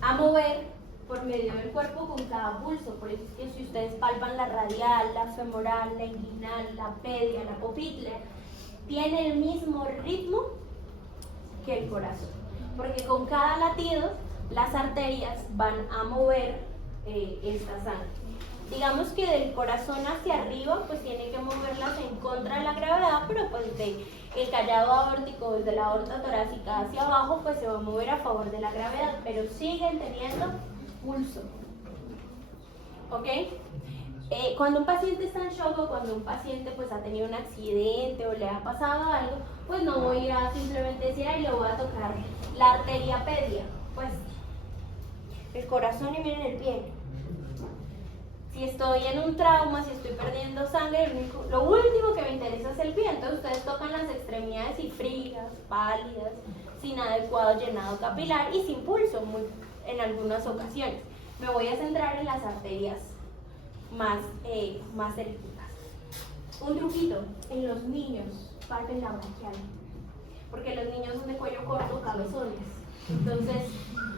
a mover por medio del cuerpo con cada pulso. Por eso es que si ustedes palpan la radial, la femoral, la inguinal, la pedia, la popliteal, tiene el mismo ritmo que el corazón. Porque con cada latido, las arterias van a mover esta sangre. Digamos que del corazón hacia arriba, pues tiene que moverlas en contra de la gravedad, pero pues el callado aórtico desde la aorta torácica hacia abajo, pues se va a mover a favor de la gravedad, pero siguen teniendo pulso. ¿Ok? Cuando un paciente está en shock o cuando un paciente pues ha tenido un accidente o le ha pasado algo, pues no voy a simplemente decir, ay, le voy a tocar la arteria pedia. Pues el corazón y miren el pie. Si estoy en un trauma, si estoy perdiendo sangre, lo último que me interesa es el pie. Entonces ustedes tocan las extremidades y frías, pálidas, sin adecuado llenado capilar y sin pulso en algunas ocasiones. Me voy a centrar en las arterias más cerquitanas. Un truquito, en los niños, palpen la braquial, porque los niños son de cuello corto, cabezones. Entonces,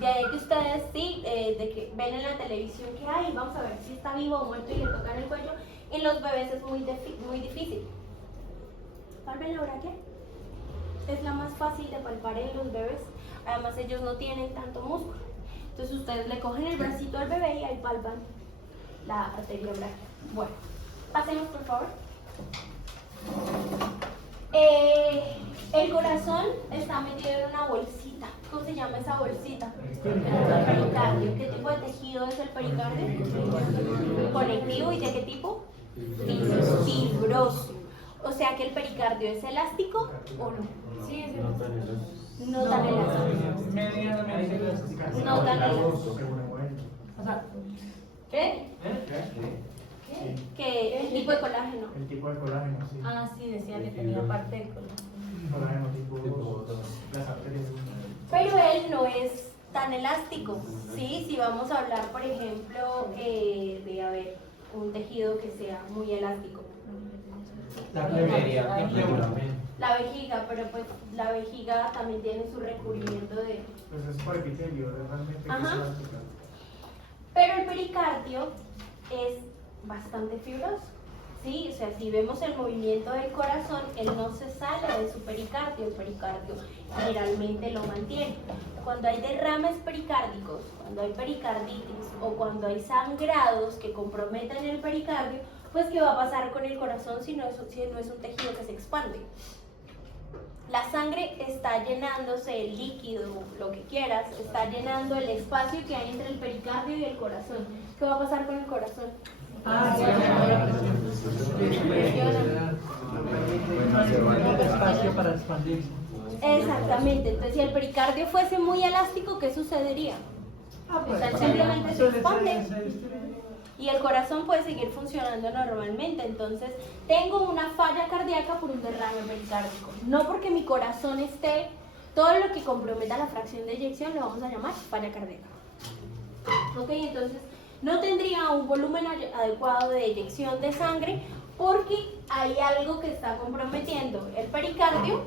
de ahí que ustedes sí, de que ven en la televisión que ay, vamos a ver si está vivo o muerto y le tocan el cuello, en los bebés es muy difícil. Palpen la braquial. Es la más fácil de palpar en los bebés. Además, ellos no tienen tanto músculo. Entonces, ustedes le cogen el bracito al bebé y ahí palpan la arteria braquial. Bueno, pasemos por favor. El corazón está metido en una bolsita. ¿Cómo se llama esa bolsita? El pericardio. ¿Qué tipo de tejido es el pericardio? Conectivo. ¿Y de qué tipo? Fibroso. O sea que el pericardio es elástico o no. Sí, es No tan elástico. Medianamente elástica. No tan elástico. ¿Qué? ¿Qué? El tipo de colágeno. El tipo de colágeno, sí. Ah, sí, decía que tenía parte de colágeno. Colágeno tipo las arterias. Pero él no es tan elástico, ¿sí? Si vamos a hablar, por ejemplo, de, a ver, un tejido que sea muy elástico. La pleberia. La vejiga, pero pues la vejiga también tiene su recubrimiento de... Pues es por epitelio, realmente que es Ajá. elástica. Pero el pericardio es bastante fibroso, ¿sí? O sea, si vemos el movimiento del corazón, él no se sale de su pericardio, el pericardio generalmente lo mantiene. Cuando hay derrames pericárdicos, cuando hay pericarditis o cuando hay sangrados que comprometen el pericardio, Pues, ¿qué va a pasar con el corazón si no es un tejido que se expande? La sangre está llenándose, el líquido, lo que quieras, está llenando el espacio que hay entre el pericardio y el corazón. ¿Qué va a pasar con el corazón? Espacio para expandirse. Exactamente, entonces si el pericardio fuese muy elástico, ¿qué sucedería? O sea, simplemente se expande y el corazón puede seguir funcionando normalmente. Entonces, tengo una falla cardíaca por un derrame pericárdico. No porque mi corazón esté, todo lo que comprometa la fracción de eyección lo vamos a llamar falla cardíaca. Ok, entonces no tendría un volumen adecuado de eyección de sangre porque hay algo que está comprometiendo el pericardio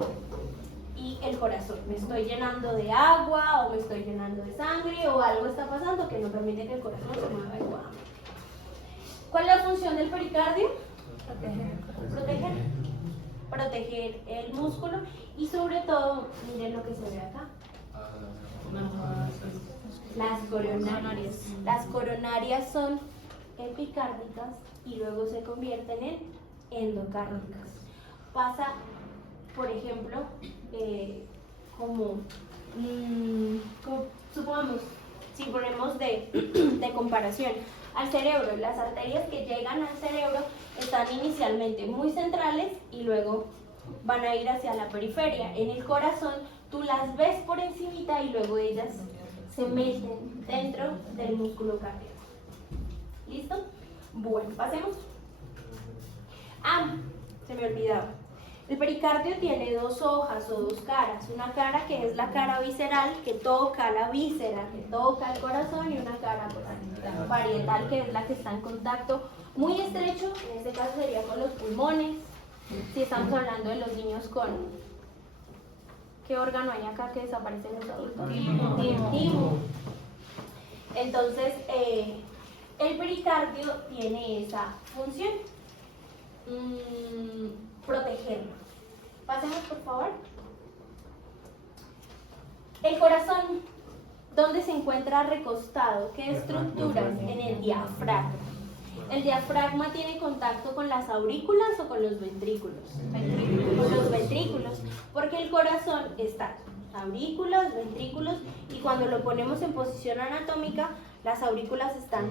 y el corazón. Me estoy llenando de agua o me estoy llenando de sangre o algo está pasando que no permite que el corazón se mueva adecuadamente. ¿Cuál es la función del pericardio? Proteger el músculo y sobre todo, miren lo que se ve acá. Las coronarias. Las coronarias son epicárdicas y luego se convierten en endocárdicas. Pasa, por ejemplo, supongamos, si ponemos de comparación al cerebro, las arterias que llegan al cerebro están inicialmente muy centrales y luego van a ir hacia la periferia. En el corazón tú las ves por encimita y luego ellas se meten dentro del músculo cardíaco. ¿Listo? Bueno, pasemos. Se me olvidaba. El pericardio tiene dos hojas o dos caras. Una cara que es la cara visceral, que toca la víscera, que toca el corazón, y una cara parietal, que es la que está en contacto muy estrecho, en este caso sería con los pulmones. Si estamos hablando de los niños con... ¿Qué órgano hay acá que desaparece en los adultos? Timo. Entonces, el pericardio tiene esa función. Protegerlo. Pasemos, por favor. El corazón, ¿dónde se encuentra recostado? ¿Qué estructuras? En el diafragma. ¿El diafragma tiene contacto con las aurículas o con los ventrículos? Con los ventrículos, porque el corazón está aurículas, ventrículos, y cuando lo ponemos en posición anatómica, las aurículas están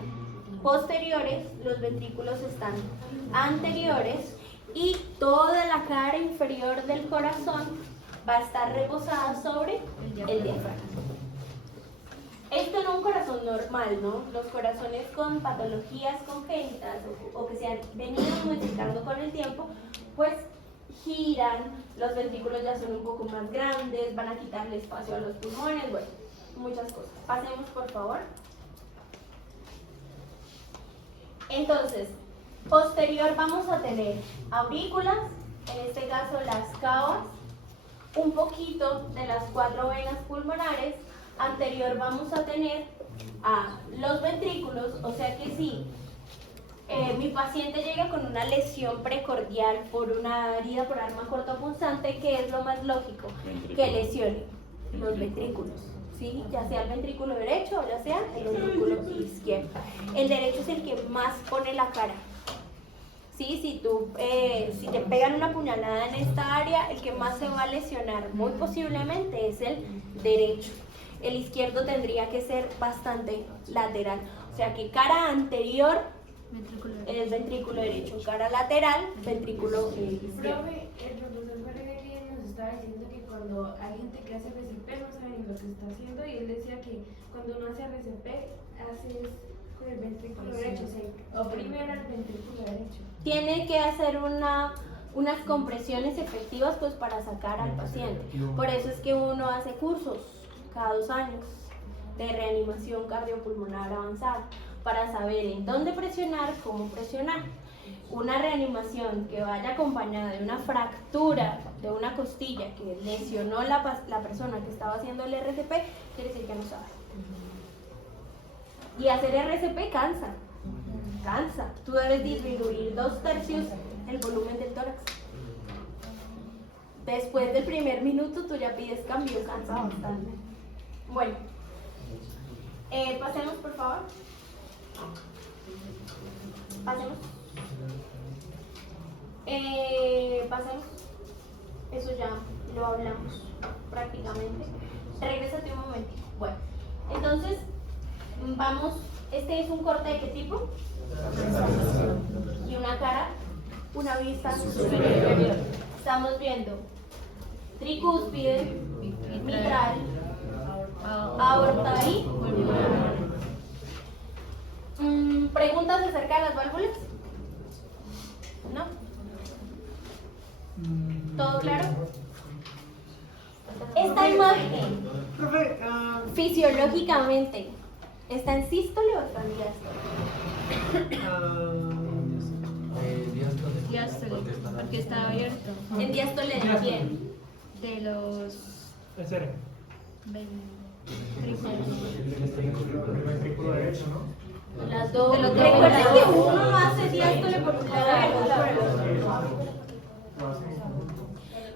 posteriores, los ventrículos están anteriores, y toda la cara inferior del corazón va a estar reposada sobre el diafragma. Esto no es un corazón normal, ¿no? Los corazones con patologías congénitas o que se han venido modificando con el tiempo, pues giran, los ventrículos ya son un poco más grandes, van a quitarle espacio a los pulmones, bueno, muchas cosas. Pasemos, por favor. Entonces, posterior vamos a tener aurículas, en este caso las cavas, un poquito de las 4 venas pulmonares. Anterior vamos a tener a los ventrículos, o sea que si mi paciente llega con una lesión precordial por una herida por arma cortopunzante, ¿qué es lo más lógico? Que lesione los ventrículos, ¿sí? Ya sea el ventrículo derecho o ya sea el ventrículo izquierdo. El derecho es el que más pone la cara. ¿Sí? Si te pegan una puñalada en esta área, el que más se va a lesionar muy posiblemente es el derecho. El izquierdo tendría que ser bastante lateral, o sea que cara anterior es ventrículo derecho, cara lateral, ventrículo izquierdo. Profe, el profesor Ferreira nos estaba diciendo que cuando hay gente que hace RCP no sabe ni lo que está haciendo, y él decía que cuando uno hace RCP haces con el ventrículo derecho, se oprime el ventrículo derecho. Tiene que hacer unas compresiones efectivas pues para sacar al paciente. Por eso es que uno hace cursos cada 2 años de reanimación cardiopulmonar avanzada para saber en dónde presionar, cómo presionar. Una reanimación que vaya acompañada de una fractura de una costilla que lesionó la persona que estaba haciendo el RCP, quiere decir que no sabe. Y hacer RCP cansa. Tú debes disminuir 2/3 el volumen del tórax. Después del primer minuto tú ya pides cambio, cansa bastante. Bueno, pasemos, por favor. Pasemos. Pasemos. Eso ya lo hablamos prácticamente. Regrésate un momento. Bueno, entonces vamos. Este es un corte de qué tipo? Y una cara, una vista superior. Estamos viendo tricúspide, mitral, aorta y pulmonar. ¿Preguntas acerca de las válvulas? ¿No? ¿Todo claro? Esta imagen, Profe, fisiológicamente, ¿está en sístole o está en diástole? Diástole, porque está abierto. ¿En diástole de quién? De los en serio. ventrículos. El ventrículo derecho, ¿no? Las dos. De los Recuerden dos. que uno no hace diástole por un lado.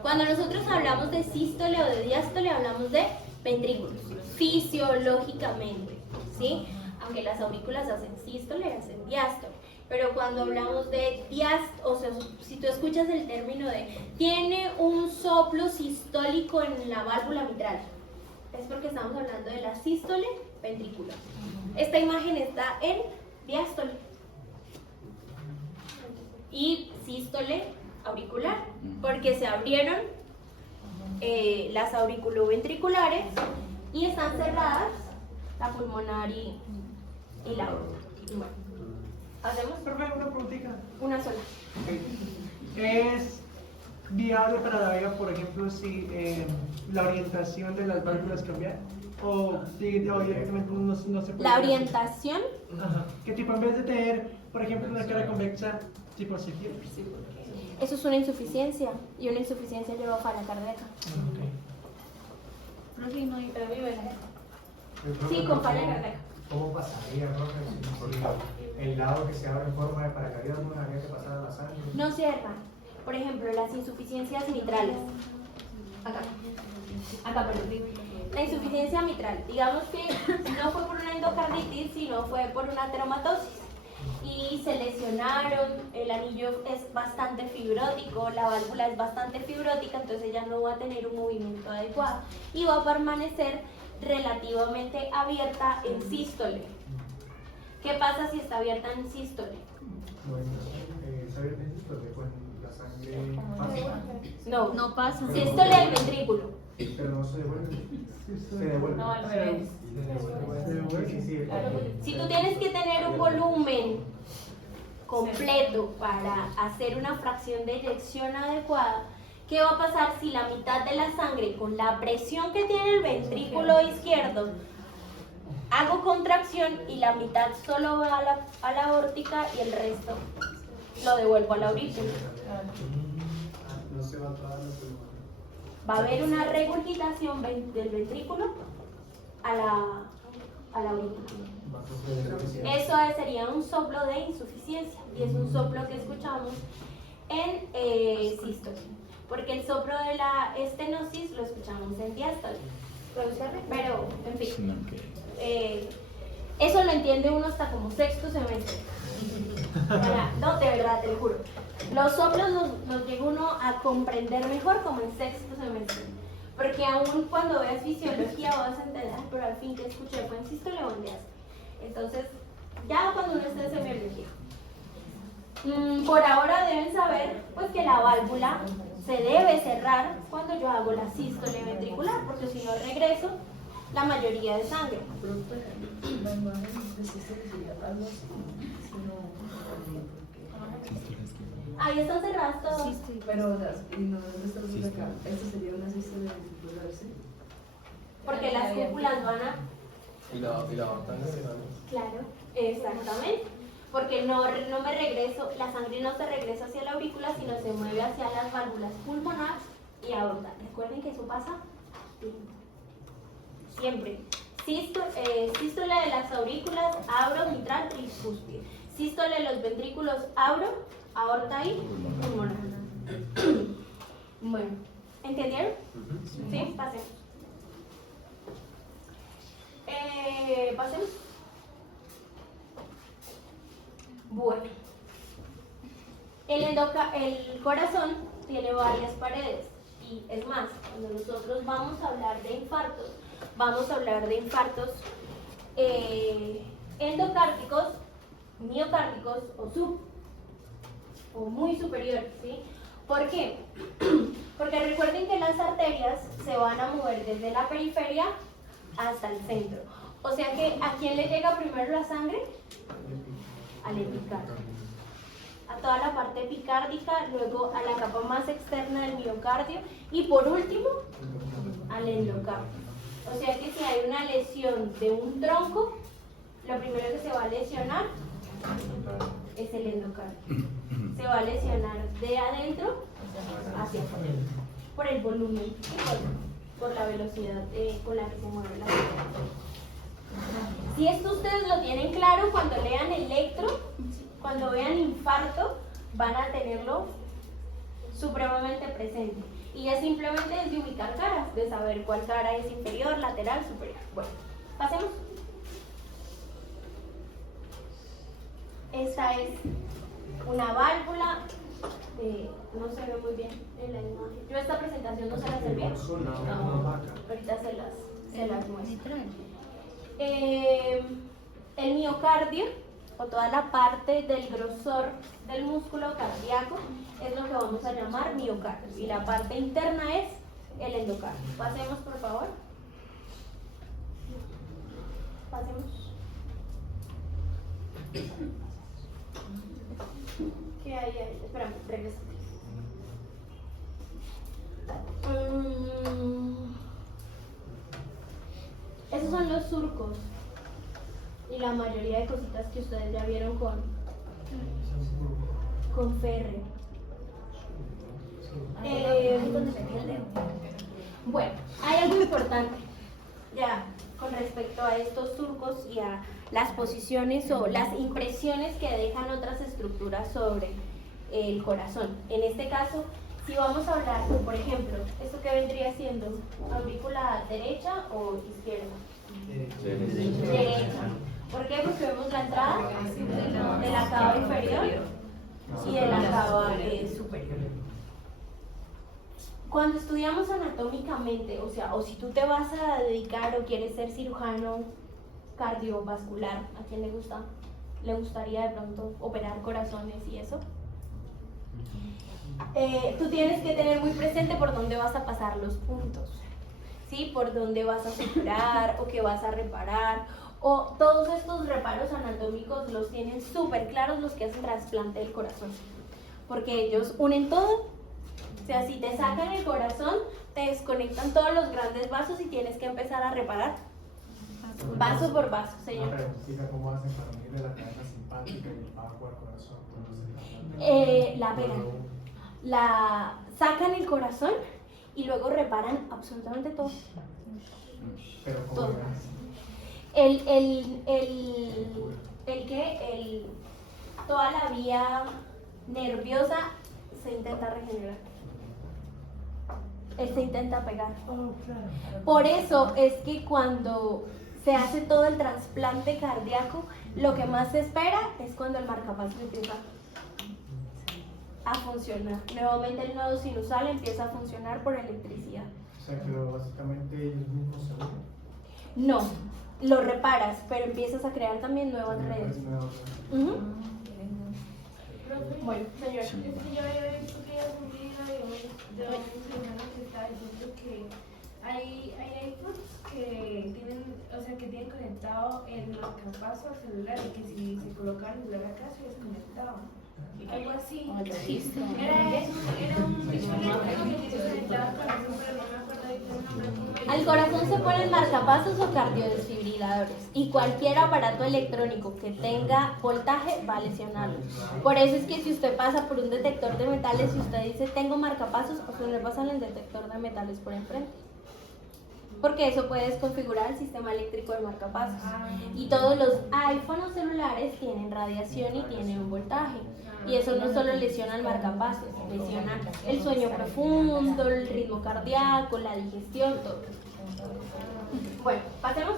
Cuando nosotros hablamos de sístole o de diástole, hablamos de ventrículos, fisiológicamente, ¿sí? Aunque las aurículas hacen sístole, hacen diástole. Pero cuando hablamos de diástole, o sea, si tú escuchas el término de tiene un soplo sistólico en la válvula mitral, es porque estamos hablando de la sístole ventricular. Esta imagen está en diástole y sístole auricular, porque se abrieron las auriculoventriculares y están cerradas la pulmonar y la aorta. Bueno, hacemos Profe, una preguntita. una sola. ¿Es viable para la vida, por ejemplo, si la orientación de las válvulas cambia? ¿O directamente no se puede? La orientación, Ajá. ¿Qué tipo? En vez de tener, por ejemplo, una cara convexa, tipo circular. eso es una insuficiencia y una insuficiencia lleva a falla cardíaca. Profe, no hay Sí, con falla cardíaca. ¿Cómo pasaría, profe, si el lado que se abre en forma de paracaídas no había que pasar a la sangre? No cierran. Por ejemplo, las insuficiencias mitrales. Acá, perdón. La insuficiencia mitral, digamos que no fue por una endocarditis, sino fue por una traumatosis. Y se lesionaron, el anillo es bastante fibrótico, la válvula es bastante fibrótica, entonces ella no va a tener un movimiento adecuado y va a permanecer relativamente abierta en sístole. ¿Qué pasa si está abierta en sístole? Bueno, ¿sabes de cuando la sangre pasa? No, No pasa. sístole del ventrículo. Pero no se devuelve. Se devuelve. No, al revés. Se devuelve, sí, sí. Si tú tienes que tener un volumen completo para hacer una fracción de eyección adecuada, ¿qué va a pasar si la mitad de la sangre, con la presión que tiene el ventrículo izquierdo, hago contracción y la mitad solo va a la aórtica y el resto lo devuelvo a la aurícula? No se va a trabar la pulmón. Va a haber una regurgitación del ventrículo a la aurícula. Eso sería un soplo de insuficiencia y es un soplo que escuchamos en sístole, porque el soplo de la estenosis lo escuchamos en diástole. Pero, en fin, eso lo entiende uno hasta como sexto semestre. No, de verdad, te lo juro. Los soplos nos llega uno a comprender mejor como en sexto semestre. Porque aún cuando veas fisiología vas a entender, pero al fin que escuché fue en sístole o en diástole. Entonces, ya cuando uno esté en semiología. Por ahora deben saber pues que la válvula se debe cerrar cuando yo hago la sístole ventricular, porque si no regreso la mayoría de sangre. La imagen de sístole sería algo así, Ahí están cerradas todas. pero o sea, y no está luz acá. Esto sería una sístole ventricular, ¿sí? Porque las cúpulas van a... Y la aorta nacional. Claro, exactamente. Porque no me regreso, la sangre no se regresa hacia la aurícula, sino se mueve hacia las válvulas pulmonar y aorta. Recuerden que eso pasa siempre. Sístole de las aurículas, auro, mitral, tricúspide. Sístole de los ventrículos, auro, aorta y pulmonar. Bueno, ¿entendieron? ¿Sí? Pasemos. Pasemos. Bueno, El corazón tiene varias paredes y es más, cuando nosotros vamos a hablar de infartos, vamos a hablar de infartos endocárdicos, miocárdicos o muy superiores, ¿sí? ¿Por qué? Porque recuerden que las arterias se van a mover desde la periferia hasta el centro. O sea que, ¿a quién le llega primero la sangre? Al epicardio. A toda la parte epicárdica, luego a la capa más externa del miocardio y por último al endocardio. O sea que si hay una lesión de un tronco, lo primero que se va a lesionar es el endocardio. Se va a lesionar de adentro hacia afuera, por el volumen y por la velocidad con la que se mueve la sangre. Si esto ustedes lo tienen claro, cuando lean electro, cuando vean infarto, van a tenerlo supremamente presente. Y ya simplemente es de ubicar caras, de saber cuál cara es inferior, lateral, superior. Bueno, pasemos. Esta es una válvula, no se ve muy bien en la imagen. Yo esta presentación no se la serví. No, ahorita se las muestro. El miocardio, o toda la parte del grosor del músculo cardíaco, es lo que vamos a llamar miocardio. Y la parte interna es el endocardio. Pasemos, por favor. Pasemos. ¿Qué hay ahí? Espérame, regresa. Esos son los surcos y la mayoría de cositas que ustedes ya vieron con Ferre. Bueno, hay algo importante ya con respecto a estos surcos y a las posiciones o las impresiones que dejan otras estructuras sobre el corazón. En este caso, si vamos a hablar, por ejemplo, esto que vendría siendo aurícula derecha o izquierda. Derecha. ¿Por qué? Porque vemos la entrada de la cava inferior y de la cava superior. Cuando estudiamos anatómicamente, o si tú te vas a dedicar o quieres ser cirujano cardiovascular, ¿a quién le gusta? ¿Le gustaría de pronto operar corazones y eso? Tú tienes que tener muy presente por dónde vas a pasar los puntos, ¿sí? Por dónde vas a suturar o qué vas a reparar, o todos estos reparos anatómicos los tienen súper claros los que hacen trasplante del corazón, porque ellos unen todo. O sea, si te sacan el corazón, te desconectan todos los grandes vasos y tienes que empezar a reparar vaso por vaso, señor. Pero explica cómo hacen para unir la cadena simpática y el bajo al corazón. La pegan. La sacan el corazón y luego reparan absolutamente todo. Pero ¿cómo Todo. lo hacen? Toda la vía nerviosa se intenta regenerar. Él se intenta pegar. Por eso es que cuando se hace todo el trasplante cardíaco, lo que más se espera es cuando el marcapasos empieza a funcionar. Nuevamente el nodo sinusal empieza a funcionar por electricidad. O sea, que básicamente ellos mismos se unen. No, lo reparas, pero empiezas a crear también nuevas redes. Ujú. Bueno, señor. Es que yo había visto que hay un video, digamos, de un cirujano que estaba diciendo que hay iPhones que tienen conectado el marcapaso al celular y que si se coloca el celular acá se desconectaba. Algo así. Era un dispositivo que se conectaba con eso, pero no me acuerdo de qué nombre. Al corazón se ponen marcapasos o cardiodesfibriladores y cualquier aparato electrónico que tenga voltaje va a lesionarlo. Por eso es que si usted pasa por un detector de metales y usted dice tengo marcapasos, a usted le pasan el detector de metales por enfrente. Porque eso puede desconfigurar el sistema eléctrico del marcapasos. Y todos los iPhones celulares tienen radiación y tienen un voltaje. Y eso no solo lesiona el marcapasos, lesiona el sueño profundo, el ritmo cardíaco, la digestión, todo. Bueno, pasemos.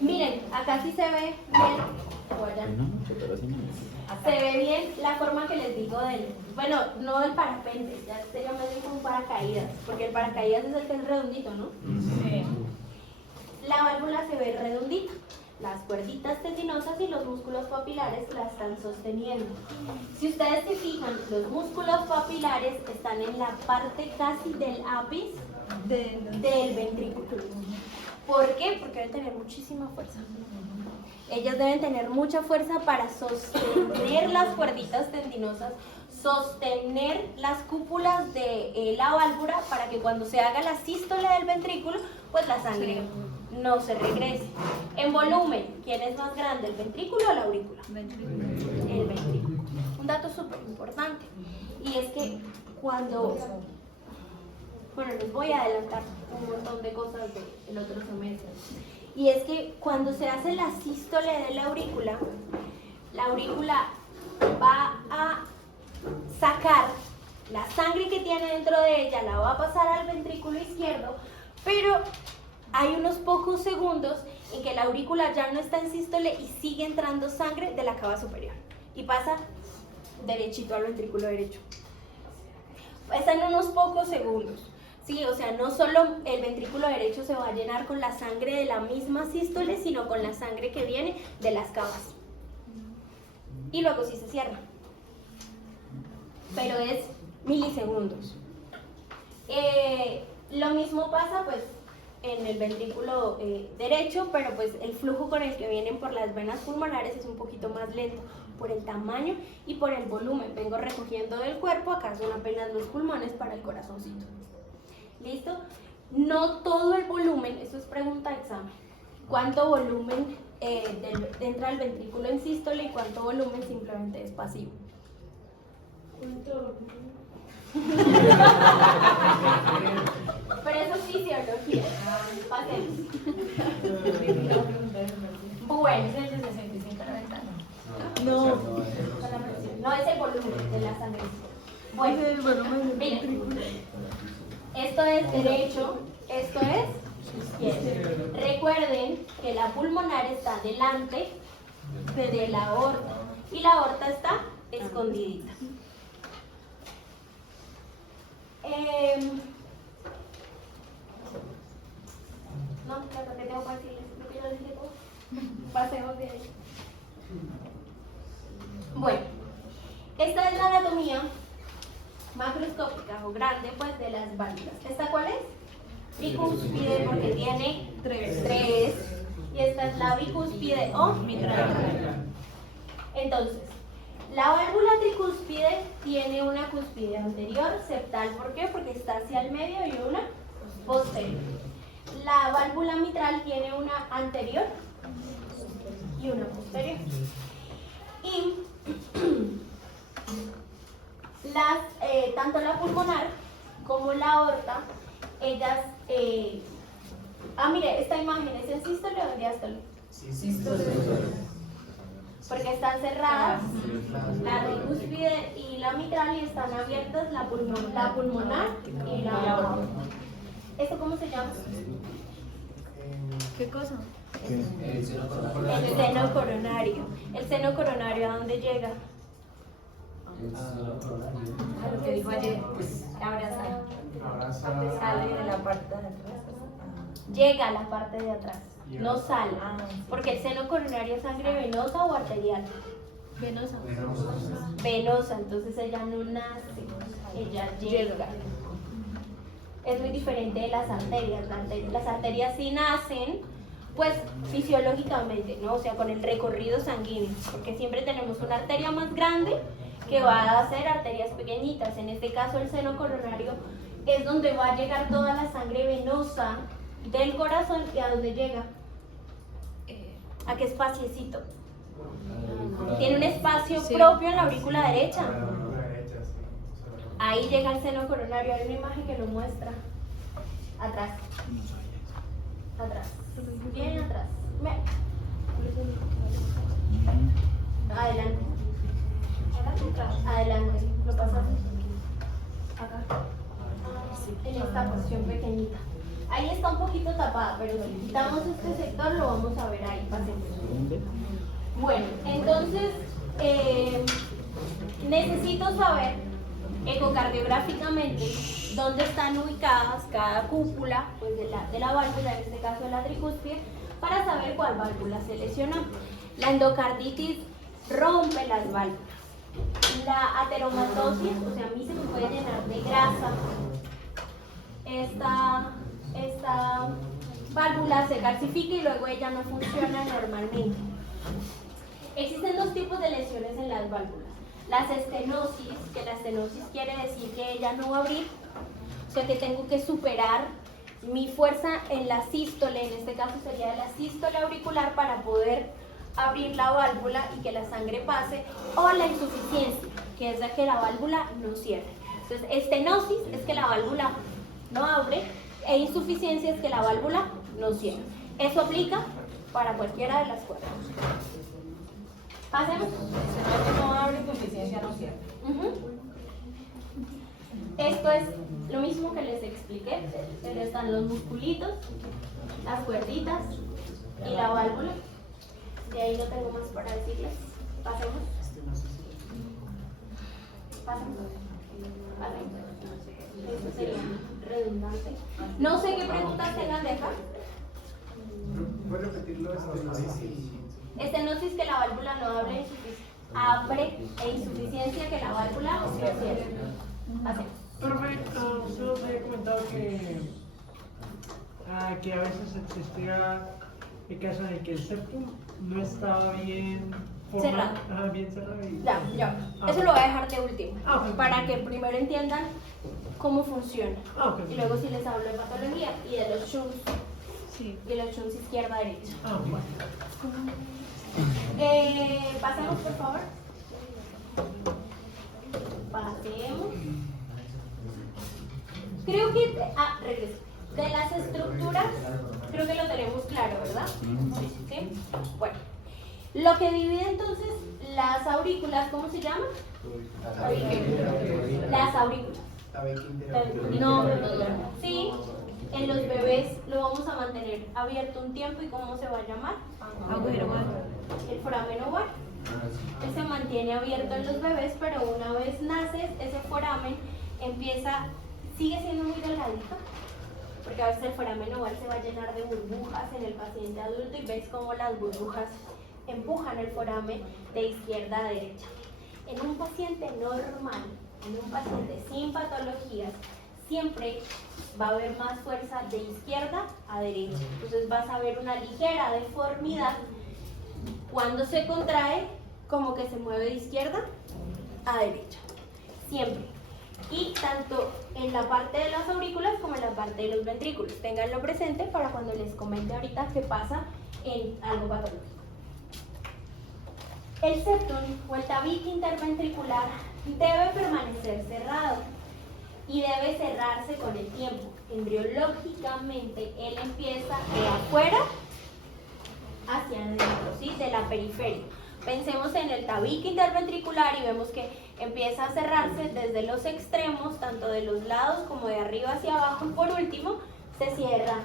Miren, acá sí se ve bien adelante. No mucho, pero sí. Se ve bien la forma que les digo del, bueno, no del parapente, ya sería más bien como un paracaídas, porque el paracaídas es el que es redondito, ¿no? Sí. La válvula se ve redondita, las cuerditas tendinosas y los músculos papilares la están sosteniendo. Si ustedes se fijan, los músculos papilares están en la parte casi del ápice del ventrículo. ¿Por qué? Porque deben tener muchísima fuerza. Ellas deben tener mucha fuerza para sostener las cuerditas tendinosas, sostener las cúpulas de la válvula para que cuando se haga la sístole del ventrículo, pues la sangre no se regrese. En volumen, ¿quién es más grande, el ventrículo o la aurícula? El ventrículo. Un dato súper importante, y es que cuando... Bueno, les voy a adelantar un montón de cosas del otro semestre. Y es que cuando se hace la sístole de la aurícula va a sacar la sangre que tiene dentro de ella, la va a pasar al ventrículo izquierdo, pero hay unos pocos segundos en que la aurícula ya no está en sístole y sigue entrando sangre de la cava superior y pasa derechito al ventrículo derecho. Están en unos pocos segundos. Sí, o sea, no solo el ventrículo derecho se va a llenar con la sangre de la misma sístole, sino con la sangre que viene de las cavas. Y luego sí se cierra. Pero es milisegundos. Lo mismo pasa pues en el ventrículo derecho, pero pues el flujo con el que vienen por las venas pulmonares es un poquito más lento por el tamaño y por el volumen. Vengo recogiendo del cuerpo, acá son apenas los pulmones para el corazoncito. ¿Listo? No todo el volumen, eso es pregunta de examen. ¿Cuánto volumen entra el ventrículo en sístole y cuánto volumen simplemente es pasivo? ¿Cuánto? Pero eso es fisiología. Pasemos. Bueno, ¿Es el de 65 a 90? no es el volumen de la sangre. Bueno, miren, esto es derecho, esto es izquierdo. Recuerden que la pulmonar está delante de la aorta y la aorta está escondidita. No, claro que tengo que decirles, lo que yo les dije todo. Pasemos de ahí. Bueno, esta es la anatomía macroscópica o grande pues de las válvulas. ¿Esta cuál es? Bicúspide, porque tiene tres. Y esta es la bicúspide o mitral. Entonces, la válvula tricúspide tiene una cúspide anterior, septal, ¿por qué? Porque está hacia el medio y una posterior. La válvula mitral tiene una anterior y una posterior. Y tanto la pulmonar como la aorta, ellas... mire, esta imagen es en sístole o en diástole. Porque están cerradas la tricúspide y la mitral y están abiertas la pulmonar y la aorta. ¿Esto cómo se llama? ¿Qué cosa? El seno coronario. ¿El seno coronario a dónde llega? A lo que dijo ayer, abrazar. Sale de la parte de atrás. Llega a la parte de atrás, no sale. Porque el seno coronario es sangre venosa o arterial. Venosa. Venosa, entonces ella no nace, ella llega. Es muy diferente de las arterias. Las arterias sí nacen, pues fisiológicamente, ¿no? O sea, con el recorrido sanguíneo, porque siempre tenemos una arteria más grande que va a hacer arterias pequeñitas. En este caso, el seno coronario es donde va a llegar toda la sangre venosa del corazón. ¿Y a dónde llega? ¿A qué espaciecito? Tiene un espacio propio en la aurícula derecha. Ahí llega el seno coronario. Hay una imagen que lo muestra. Atrás. Atrás. Bien atrás. Adelante. Adelante. Lo pasas. Acá. En esta porción pequeñita. Ahí está un poquito tapada, pero si quitamos este sector lo vamos a ver ahí. Pasemos. Bueno, entonces necesito saber ecocardiográficamente dónde están ubicadas cada cúpula pues, de la válvula, en este caso de la tricúspide, para saber cuál válvula se lesionó. La endocarditis rompe las válvulas. La ateromatosis, o sea, a mí se me puede llenar de grasa. Esta válvula se calcifica y luego ella no funciona normalmente. Existen dos tipos de lesiones en las válvulas. Las estenosis, que la estenosis quiere decir que ella no va a abrir, o sea que tengo que superar mi fuerza en la sístole, en este caso sería la sístole auricular para poder abrir la válvula y que la sangre pase, o la insuficiencia, que es la que la válvula no cierre. Entonces, estenosis es que la válvula no abre e insuficiencia es que la válvula no cierra. Eso aplica para cualquiera de las cuatro. Pasemos. No abre, insuficiencia no cierra. Esto es lo mismo que les expliqué, pero están los musculitos, las cuerditas y la válvula. De ahí no tengo más para decirles. Pasemos. Pasemos. Esto sería redundante. No sé qué preguntas tengan de acá. ¿Puedes repetirlo? Estenosis que la válvula no abre e insuficiencia que la válvula no cierra. Pasemos. Perfecto, usted nos había comentado que a veces existía el caso en el que el septum no estaba bien formado. Cerrado. Bien cerrado. Ya. Eso lo voy a dejar de último, Ok. para que primero entiendan cómo funciona. Ok. Y luego sí les hablo de patología y de los shunts. Sí. Y los shunts izquierda-derecha. Ok. Pasemos, por favor. Pasemos. Creo que, regreso. De las estructuras, creo que lo tenemos claro, ¿verdad? ¿Sí? Bueno, lo que divide entonces las aurículas, ¿cómo se llama? Las aurículas. No, sí, en los bebés lo vamos a mantener abierto un tiempo y ¿cómo se va a llamar? Agujero. El foramen oval. Él se mantiene abierto en los bebés, pero una vez naces, ese foramen sigue siendo muy delgadito, porque a veces el foramen oval se va a llenar de burbujas en el paciente adulto y ves cómo las burbujas empujan el foramen de izquierda a derecha. En un paciente normal, en un paciente sin patologías, siempre va a haber más fuerza de izquierda a derecha. Entonces vas a ver una ligera deformidad cuando se contrae, como que se mueve de izquierda a derecha. Siempre. Y tanto en la parte de las aurículas como en la parte de los ventrículos. Ténganlo presente para cuando les comente ahorita qué pasa en algo patológico. El septum o el tabique interventricular debe permanecer cerrado y debe cerrarse con el tiempo. Embriológicamente, él empieza de afuera hacia adentro, ¿sí? De la periferia. Pensemos en el tabique interventricular y vemos que empieza a cerrarse desde los extremos, tanto de los lados como de arriba hacia abajo, y por último se cierra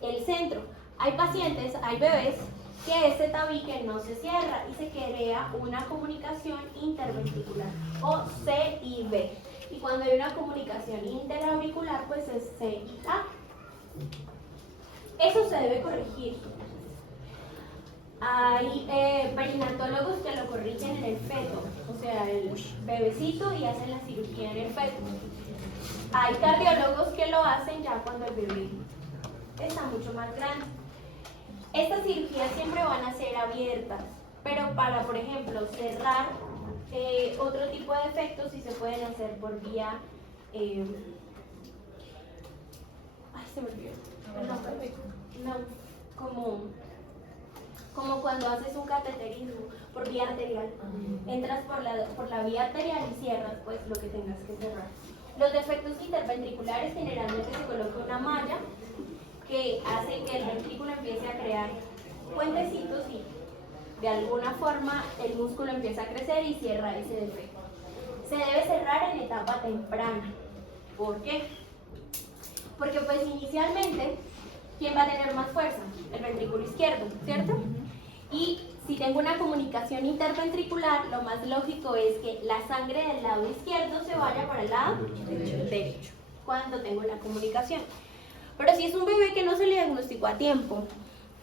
el centro. Hay pacientes, hay bebés que ese tabique no se cierra y se crea una comunicación interventricular o C y B. Y cuando hay una comunicación interauricular, pues es C y A. Eso se debe corregir. Hay perinatólogos que lo corrigen en el feto, o sea, el bebecito, y hacen la cirugía en el feto. Hay cardiólogos que lo hacen ya cuando el bebé está mucho más grande. Estas cirugías siempre van a ser abiertas, pero para, por ejemplo, cerrar otro tipo de defectos sí se pueden hacer por vía... ay, se me olvidó. No, como cuando haces un cateterismo por vía arterial. Entras por la vía arterial y cierras pues lo que tengas que cerrar. Los defectos interventriculares generalmente se coloca una malla que hace que el ventrículo empiece a crear puentecitos y de alguna forma el músculo empieza a crecer y cierra ese defecto. Se debe cerrar en etapa temprana. ¿Por qué? Porque pues inicialmente, ¿quién va a tener más fuerza? El ventrículo izquierdo, ¿cierto? Y Si tengo una comunicación interventricular, lo más lógico es que la sangre del lado izquierdo se vaya para el lado derecho, cuando tengo una comunicación. Pero si es un bebé que no se le diagnosticó a tiempo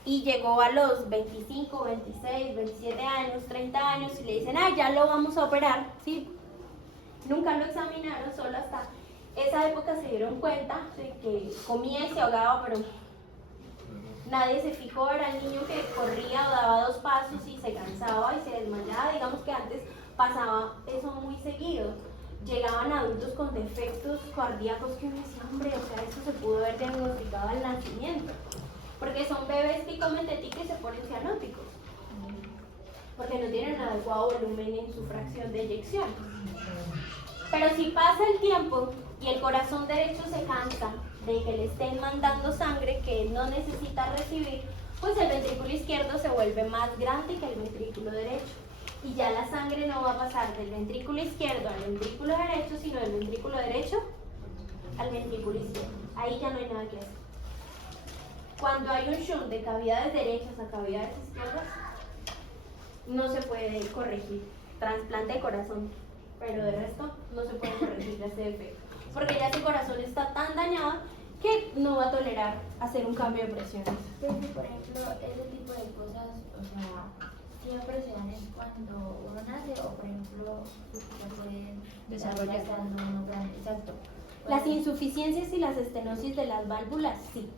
y llegó a los 25, 26, 27 años, 30 años y le dicen, ah, ya lo vamos a operar, ¿sí? Nunca lo examinaron, solo hasta esa época se dieron cuenta de que comía y se ahogaba, pero nadie se fijó, era el niño que corría o daba 2 pasos y se cansaba y se desmayaba. Digamos que antes pasaba eso muy seguido. Llegaban adultos con defectos cardíacos que uno decía, hombre, o sea, eso se pudo haber diagnosticado al nacimiento. Porque son bebés que comen tetica y se ponen cianóticos. Porque no tienen adecuado volumen en su fracción de eyección. Pero si pasa el tiempo y el corazón derecho se cansa de que le estén mandando sangre que él no necesita recibir, pues el ventrículo izquierdo se vuelve más grande que el ventrículo derecho. Y ya la sangre no va a pasar del ventrículo izquierdo al ventrículo derecho, sino del ventrículo derecho al ventrículo izquierdo. Ahí ya no hay nada que hacer. Cuando hay un shunt de cavidades derechas a cavidades izquierdas, no se puede corregir. Trasplante de corazón, pero de resto no se puede corregir ese defecto. Porque ya ese corazón está tan dañado que no va a tolerar hacer un cambio de presiones. Pero, por ejemplo, ese tipo de cosas, o sea, siempre se dan es cuando uno nace o, por ejemplo, se pueden desarrollar cuando uno grande. Exacto. Las insuficiencias y las estenosis de las válvulas, sí.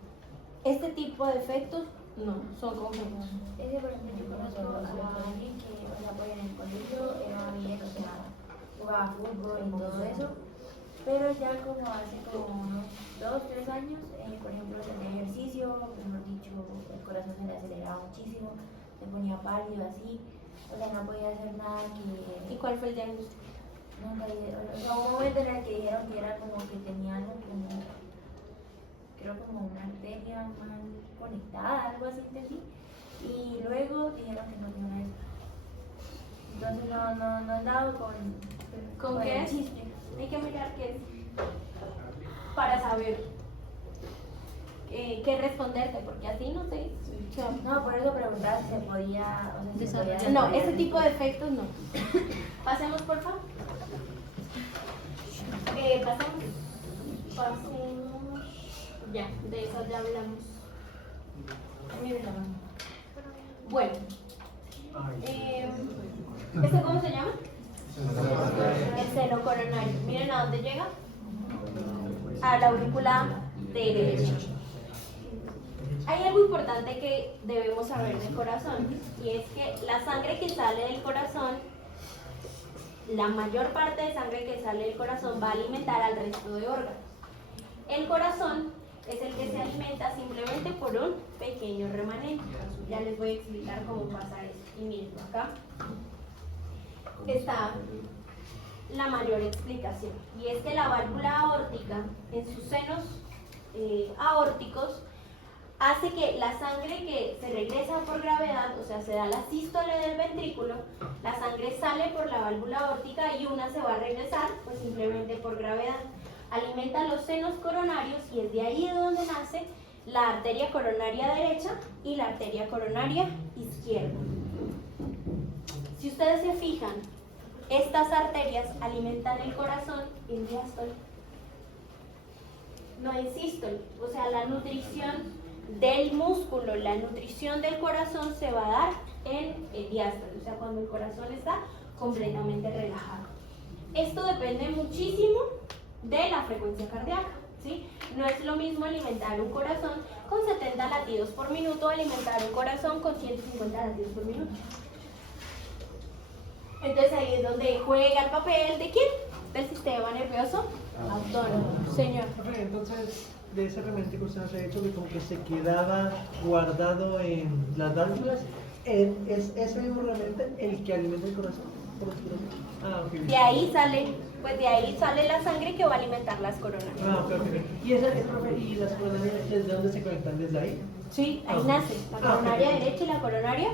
Este tipo de efectos, no, son congénitos. Ese, por ejemplo, yo conozco a alguien que, o sea, pues en el colegio era bien, o sea, jugaba fútbol y todo eso, pero ya como hace como unos 2, 3 años, por ejemplo, hacía ejercicio, mejor dicho, el corazón se le aceleraba muchísimo, se ponía pálido así, o sea, no podía hacer nada que... ¿Y cuál fue el diagnóstico? Nunca, o sea, hubo un momento en el que dijeron que era como que tenía algo como, creo como una arteria mal conectada, algo así entendí, y luego dijeron que no tenía eso. Entonces no han dado ¿Con qué el es? chiste. Hay que mirar qué es para saber qué responderte, porque así no sé. No, por eso preguntaba si se podía, o sea, si se podía No, desarrollar. ese tipo de efectos no. Pasemos, por favor. Pasemos. Ya, de eso ya hablamos. Miren la mano. Bueno. ¿Este cómo se llama? El seno coronario. Miren a dónde llega. A la aurícula derecha. Hay algo importante que debemos saber del corazón, y es que la sangre que sale del corazón, la mayor parte de sangre que sale del corazón va a alimentar al resto de órganos. El corazón es el que se alimenta simplemente por un pequeño remanente. Ya les voy a explicar cómo pasa eso. Y miren, acá está la mayor explicación, y es que la válvula aórtica en sus senos aórticos hace que la sangre que se regresa por gravedad, o sea, se da la sístole del ventrículo, la sangre sale por la válvula aórtica y una se va a regresar pues simplemente por gravedad. Alimenta los senos coronarios y es de ahí de donde nace la arteria coronaria derecha y la arteria coronaria izquierda. Si ustedes se fijan, estas arterias alimentan el corazón en diástole, no en sístole. O sea, la nutrición del músculo, la nutrición del corazón se va a dar en el diástole, o sea, cuando el corazón está completamente relajado. Esto depende muchísimo de la frecuencia cardíaca, ¿sí? No es lo mismo alimentar un corazón con 70 latidos por minuto o alimentar un corazón con 150 latidos por minuto. Entonces ahí es donde juega el papel ¿de quién? Del sistema nervioso autónomo. Señor. Entonces, de ese remanente que usted nos ha dicho que como que se quedaba guardado en las válvulas, ¿es ese mismo remanente el que alimenta el corazón? Ah, ok. De ahí sale la sangre que va a alimentar las coronarias. Ah, ok. ¿Y las coronarias desde dónde se conectan? ¿Desde ahí? Sí, ahí nace la coronaria derecha y la coronaria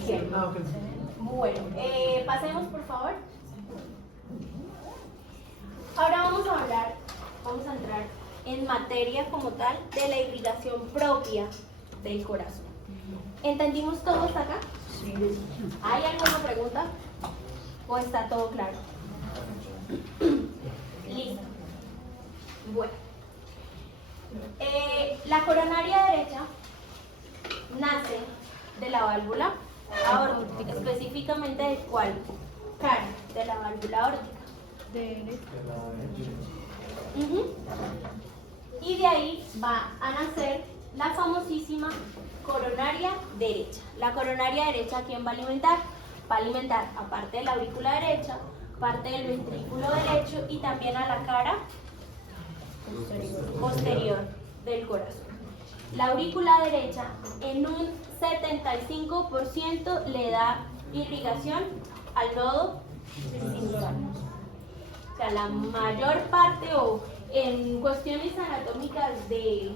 izquierda. Ah, ok. Bueno, pasemos por favor. Ahora vamos a entrar en materia como tal de la irrigación propia del corazón. ¿Entendimos todo hasta acá? Sí. ¿Hay alguna pregunta? ¿O está todo claro? Listo. Bueno. La coronaria derecha nace de la válvula aórtica, específicamente de cuál cara, de la válvula aórtica. Y de ahí va a nacer la famosísima coronaria derecha. La coronaria derecha, ¿quién va a alimentar? Va a alimentar, aparte de la aurícula derecha, parte del ventrículo derecho y también a la cara posterior del corazón. La aurícula derecha en un 75% le da irrigación al nodo sinusal. O sea, la mayor parte, o en cuestiones anatómicas de,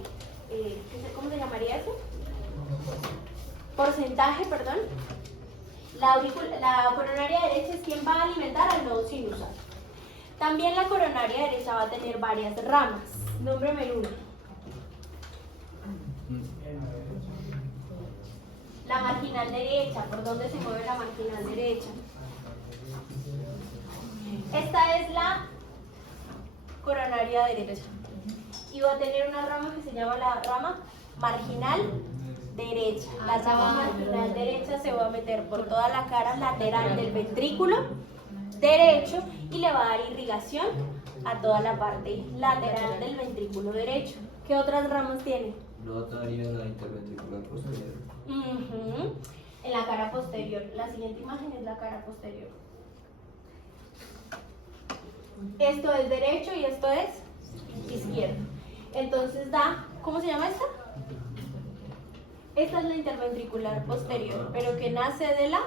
¿cómo se llamaría eso? Porcentaje, perdón. La coronaria derecha es quien va a alimentar al nodo sinusal. También la coronaria derecha va a tener varias ramas. Nómbreme una. La marginal derecha. ¿Por dónde se mueve la marginal derecha? Esta es la coronaria derecha. Y va a tener una rama que se llama la rama marginal derecha. La rama marginal derecha se va a meter por toda la cara lateral del ventrículo derecho y le va a dar irrigación a toda la parte lateral del ventrículo derecho. ¿Qué otras ramas tiene? No daría la interventricular posterior. En la cara posterior. La siguiente imagen es la cara posterior. Esto es derecho y esto es izquierdo. Entonces da, ¿cómo se llama esta? Esta es la interventricular posterior, pero que nace de la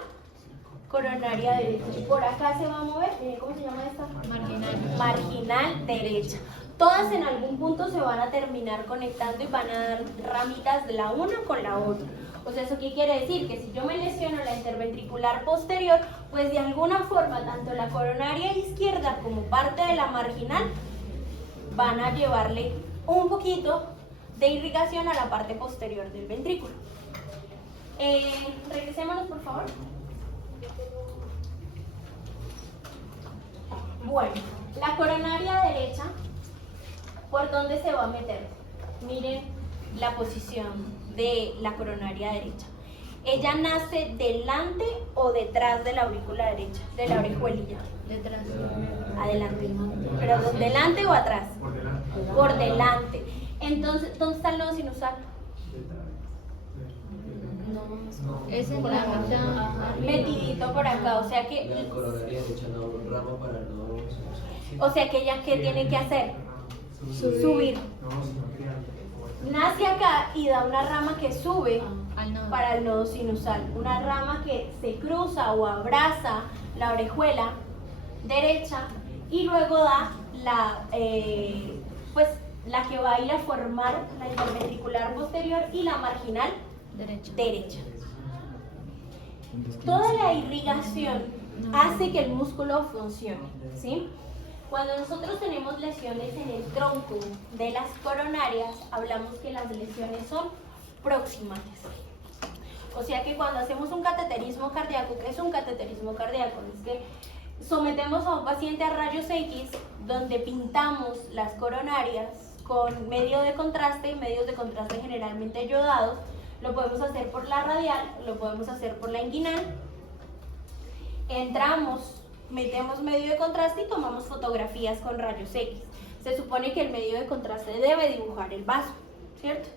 coronaria derecha. Y por acá se va a mover, ¿cómo se llama esta? Marginal. Marginal derecha. Todas en algún punto se van a terminar conectando y van a dar ramitas de la una con la otra. O sea, ¿eso qué quiere decir? Que si yo me lesiono la interventricular posterior, pues de alguna forma tanto la coronaria izquierda como parte de la marginal van a llevarle un poquito de irrigación a la parte posterior del ventrículo. Regresémonos, por favor. Bueno, la coronaria derecha, ¿por dónde se va a meter? Miren la posición de la coronaria derecha. ¿Ella nace delante o detrás de la aurícula derecha? De la orejuelilla. Detrás. Adelante. ¿Pero delante o atrás? Por delante. Por delante. Entonces, ¿dónde está el nodo sinusal? Es en la mitad. Metidito por acá, o sea que... La coronaria derecha no rama para el nodo sinusal. O sea que ella, ¿qué tiene que hacer? Subir. Nace acá y da una rama que sube para el nodo sinusal. Una rama que se cruza o abraza la orejuela derecha y luego da la, la que va a ir a formar la interventricular posterior y la marginal derecha. Toda la irrigación hace que el músculo funcione, ¿sí? Cuando nosotros tenemos lesiones en el tronco de las coronarias, hablamos que las lesiones son proximales. O sea que cuando hacemos un cateterismo cardíaco, ¿qué es un cateterismo cardíaco? Es que sometemos a un paciente a rayos X donde pintamos las coronarias con medio de contraste, medios de contraste generalmente yodados. Lo podemos hacer por la radial, lo podemos hacer por la inguinal. Entramos, metemos medio de contraste y tomamos fotografías con rayos X. Se supone que el medio de contraste debe dibujar el vaso, ¿cierto?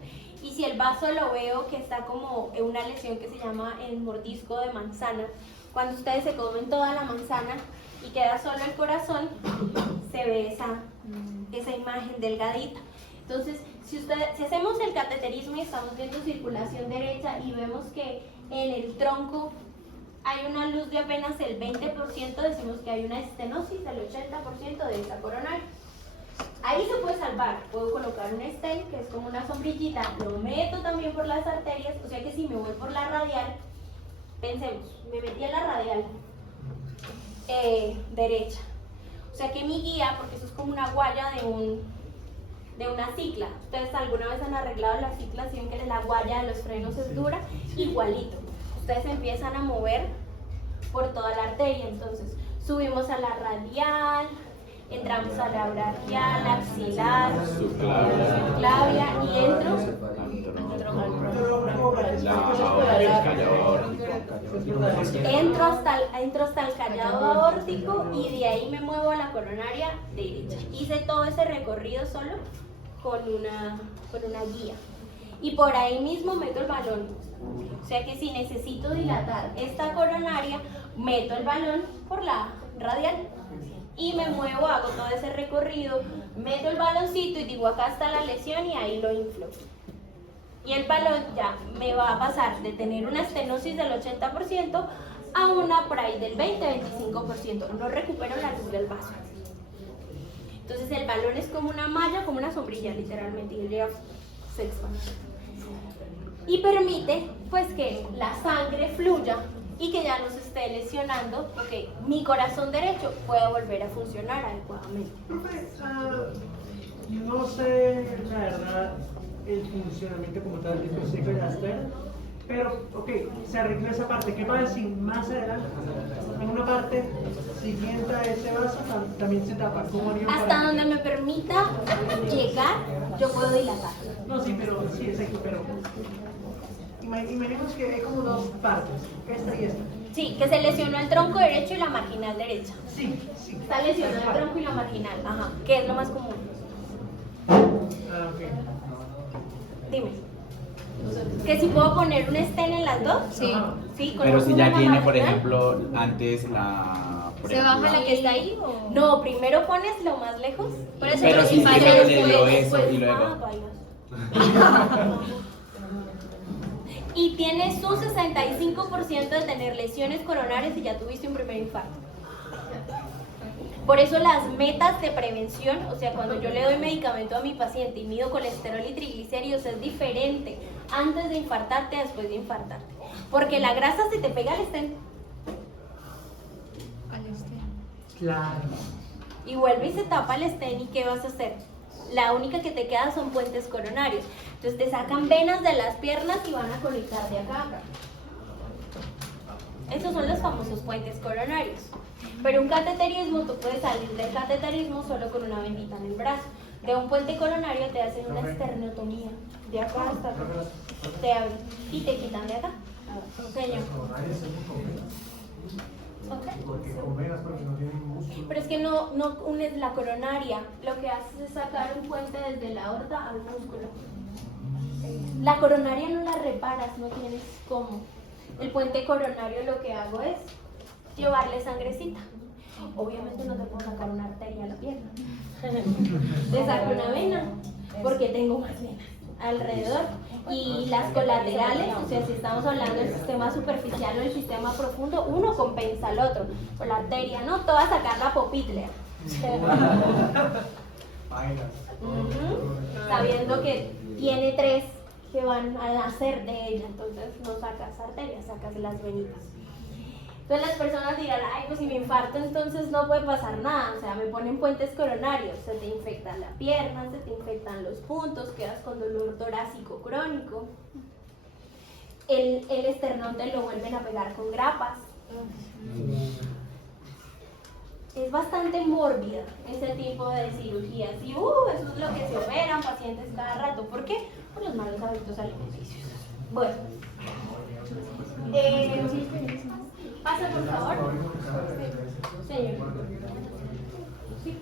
Y si el vaso lo veo que está como en una lesión que se llama el mordisco de manzana, cuando ustedes se comen toda la manzana y queda solo el corazón, se ve esa imagen delgadita. Entonces, si hacemos el cateterismo y estamos viendo circulación derecha y vemos que en el tronco hay una luz de apenas el 20%, decimos que hay una estenosis del 80% de esta coronaria. Ahí se puede salvar, puedo colocar un stent que es como una sombrillita, lo meto también por las arterias, o sea que si me voy por la radial, pensemos, me metí a la radial derecha, o sea que mi guía, porque eso es como una guaya de una cicla. Ustedes alguna vez han arreglado la cicla, si ven que la guaya de los frenos es dura, igualito. Ustedes empiezan a mover por toda la arteria, entonces subimos a la radial, entramos a la braquial, axilar, subclavia y entro hasta el callado aórtico y de ahí me muevo a la coronaria derecha. Hice todo ese recorrido solo con una guía. Y por ahí mismo meto el balón. O sea que si necesito dilatar esta coronaria, meto el balón por la radial y me muevo, hago todo ese recorrido, meto el baloncito y digo acá está la lesión y ahí lo inflo. Y el balón ya me va a pasar de tener una estenosis del 80% a una por ahí del 20-25%. No recupero la luz del vaso. Entonces el balón es como una malla, como una sombrilla literalmente, y él se expande. Y permite pues que la sangre fluya y que ya no se esté lesionando, porque mi corazón derecho pueda volver a funcionar adecuadamente. Profe, no sé la verdad el funcionamiento como tal de tu ciclo de Aster, pero ok, se arregló esa parte. ¿Qué pasa si más adelante, en una parte siguiente a ese vaso, también se tapa? ¿Cómo haría hasta donde me permita llegar, yo puedo dilatar. No, sí, pero sí, exacto, pero imaginemos que hay como dos partes, esta y esta. Sí, que se lesionó el tronco derecho y la marginal derecha. Sí, sí. Está lesionado el tronco y la marginal, ajá, que es lo más común. Ah, ok. Dime. ¿Que si puedo poner un stent en las dos? Sí. Sí, con Pero si una ya en la tiene, por marginal. ejemplo, antes la... por ¿Se baja ejemplo, la que está ahí o...? No, primero pones lo más lejos. Por eso Pero yo si sí se fallo me después. arregló eso y luego... bailas. Y tienes un 65% de tener lesiones coronarias y ya tuviste un primer infarto. Por eso las metas de prevención, o sea, cuando yo le doy medicamento a mi paciente y mido colesterol y triglicéridos, es diferente antes de infartarte a después de infartarte. Porque la grasa se te pega al stent Claro. y vuelve y se tapa el stent, ¿y qué vas a hacer? La única que te queda son puentes coronarios. Entonces te sacan venas de las piernas y van a conectar de acá a acá. Esos son los famosos puentes coronarios. Pero un cateterismo, tú puedes salir del cateterismo solo con una venita en el brazo. De un puente coronario te hacen una esternotomía. De acá hasta acá. Te abren y te quitan de acá. Señor. Pero es que no unes la coronaria. Lo que haces es sacar un puente desde la aorta al músculo. La coronaria no la reparas, no tienes cómo. El puente coronario lo que hago es llevarle sangrecita. Obviamente no te puedo sacar una arteria a la pierna. Te saco una vena porque tengo más venas alrededor. Y las colaterales, o sea, si estamos hablando del sistema superficial o del sistema profundo, uno compensa al otro. Con la arteria, no, te va a sacar la popitlea. Sabiendo que tiene 3 que van a nacer de ella, entonces no sacas arterias, sacas las venitas. Entonces las personas dirán, ay, pues si me infarto entonces no puede pasar nada, o sea, me ponen puentes coronarios, se te infectan la pierna, se te infectan los puntos, quedas con dolor torácico crónico, el esternón te lo vuelven a pegar con grapas. Es bastante mórbida ese tipo de cirugías y eso es lo que se operan pacientes cada rato. ¿Por qué? Por los malos hábitos alimenticios. Bueno, pasa por favor. Señor. Sí.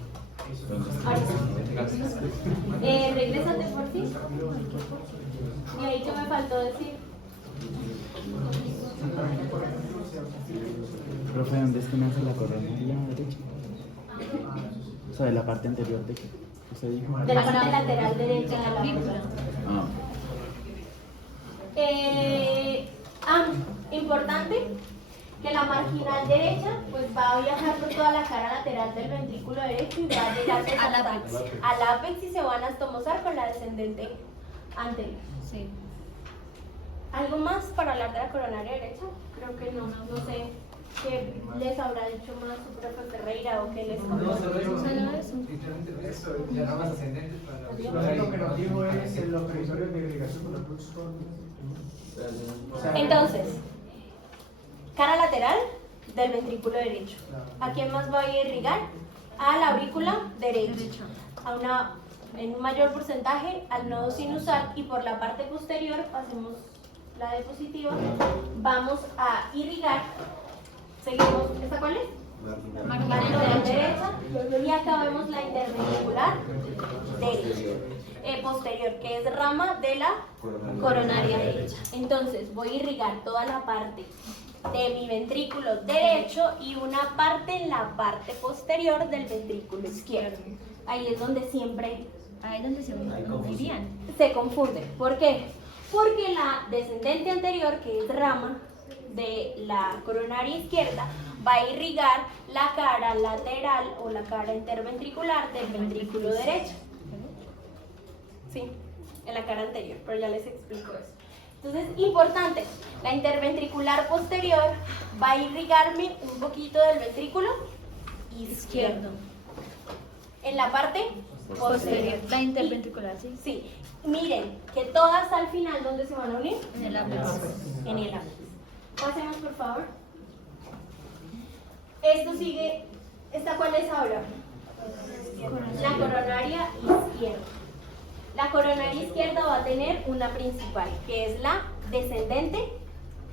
Regrésate por fin. Y ahí que me faltó decir. Profe, ¿dónde es que nace la coronaria derecha? O sea, de la parte anterior de que usted dijo. De la parte lateral derecha de la fíbula. Importante que la marginal derecha pues va a viajar por toda la cara lateral del ventrículo derecho y va a llegar pues, al ápex y se van a estomosar con la descendente anterior. Sí. ¿Algo más para hablar de la coronaria derecha? Creo que no sé ¿Qué les habrá dicho más su profe Ferreira o qué les No, contó? solo eso. Solo eso. Literalmente eso, las ramas ascendentes para Lo único que nos dijo es en los previsorios de irrigación con la Entonces, cara lateral del ventrículo derecho. ¿A quién más voy a irrigar? A la aurícula derecha. En un mayor porcentaje al nodo sinusal, y por la parte posterior, pasemos la diapositiva, vamos a irrigar. Seguimos, ¿esta cuál es? Marginal derecha, y acá vemos la interventricular derecha, posterior, que es rama de la coronaria derecha. Entonces voy a irrigar toda la parte de mi ventrículo derecho y una parte en la parte posterior del ventrículo izquierdo. Ahí es donde siempre Ahí es donde se irían. se confunde. ¿Por qué? Porque la descendente anterior, que es rama de la coronaria izquierda, va a irrigar la cara lateral o la cara interventricular del ventrículo derecho. Sí, en la cara anterior, pero ya les explico eso. Entonces, importante, la interventricular posterior va a irrigarme un poquito del ventrículo izquierdo. En la parte posterior. La interventricular, sí. Sí, miren que todas al final, ¿dónde se van a unir? En el ápice. En el ápice. Pasemos, por favor. Esto sigue, ¿esta cuál es ahora? La coronaria izquierda. La coronaria izquierda va a tener una principal, que es la descendente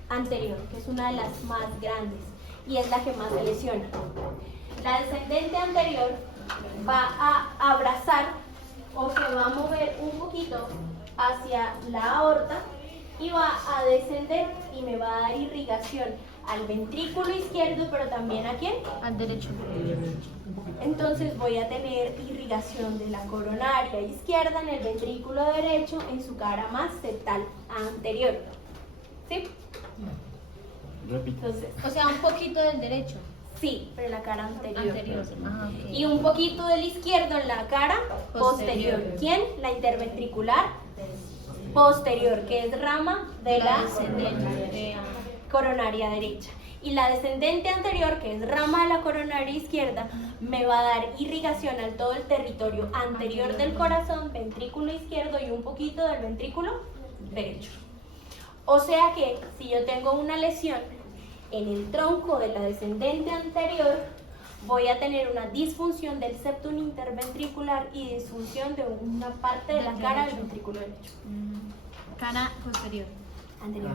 anterior, que es una de las más grandes y es la que más se lesiona. La descendente anterior va a abrazar o se va a mover un poquito hacia la aorta y va a descender y me va a dar irrigación al ventrículo izquierdo, pero también ¿a quién? Al derecho. Entonces voy a tener irrigación de la coronaria izquierda en el ventrículo derecho en su cara más septal anterior. ¿Sí? Repito. Entonces, O sea, un poquito del derecho. sí, pero en la cara anterior. Anterior. Ah, ok. Y un poquito del izquierdo en la cara posterior. Posterior. ¿Quién? La interventricular posterior, que es rama de la descendente. coronaria derecha. Y la descendente anterior, que es rama de la coronaria izquierda, me va a dar irrigación al todo el territorio anterior del corazón, ventrículo izquierdo y un poquito del ventrículo derecho. O sea que si yo tengo una lesión en el tronco de la descendente anterior, voy a tener una disfunción del septum interventricular y disfunción de una parte de la cara del ventrículo derecho. Cara posterior. Anterior.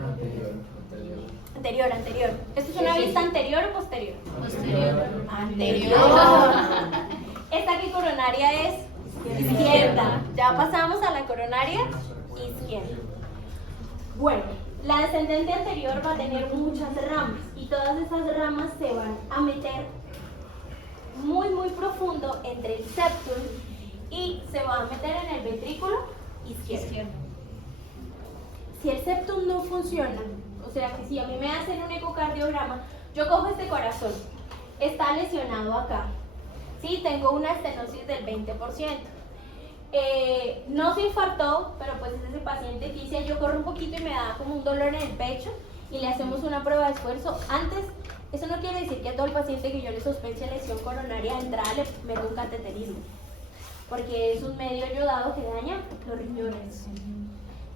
Anterior. Anterior. ¿Esto es una vista anterior o posterior? Posterior. Anterior. Esta que coronaria es izquierda. Ya pasamos a la coronaria izquierda. Bueno, la descendente anterior va a tener muchas ramas y todas esas ramas se van a meter muy profundo entre el septum y se va a meter en el ventrículo izquierdo. Si el septum no funciona, o sea que si a mí me hacen un ecocardiograma, yo cojo este corazón, está lesionado acá, sí, tengo una estenosis del 20%, no se infartó, pero pues es ese paciente que dice, yo corro un poquito y me da como un dolor en el pecho y le hacemos una prueba de esfuerzo. Antes, eso no quiere decir que a todo el paciente que yo le sospeche lesión coronaria de entrada le meto un cateterismo, porque es un medio yodado que daña los riñones.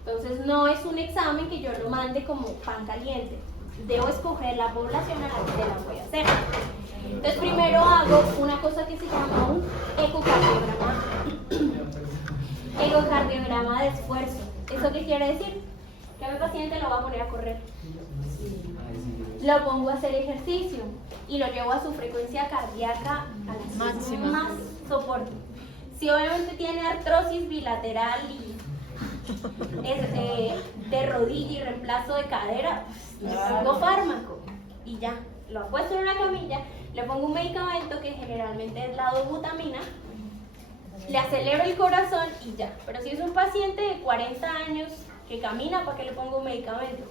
Entonces no es un examen que yo lo mande como pan caliente. Debo escoger la población a la que la voy a hacer. Entonces primero hago una cosa que se llama un ecocardiograma. Ecocardiograma de esfuerzo. ¿Eso qué quiere decir? Que a mi paciente lo va a poner a correr. Lo pongo a hacer ejercicio y lo llevo a su frecuencia cardíaca a la Máxima. más soporte. Si obviamente tiene artrosis bilateral y de rodilla y reemplazo de cadera, le pongo fármaco y ya, lo apuesto en una camilla, le pongo un medicamento que generalmente es la dobutamina, le acelero el corazón y ya. Pero si es un paciente de 40 años que camina, ¿para qué le pongo un medicamento?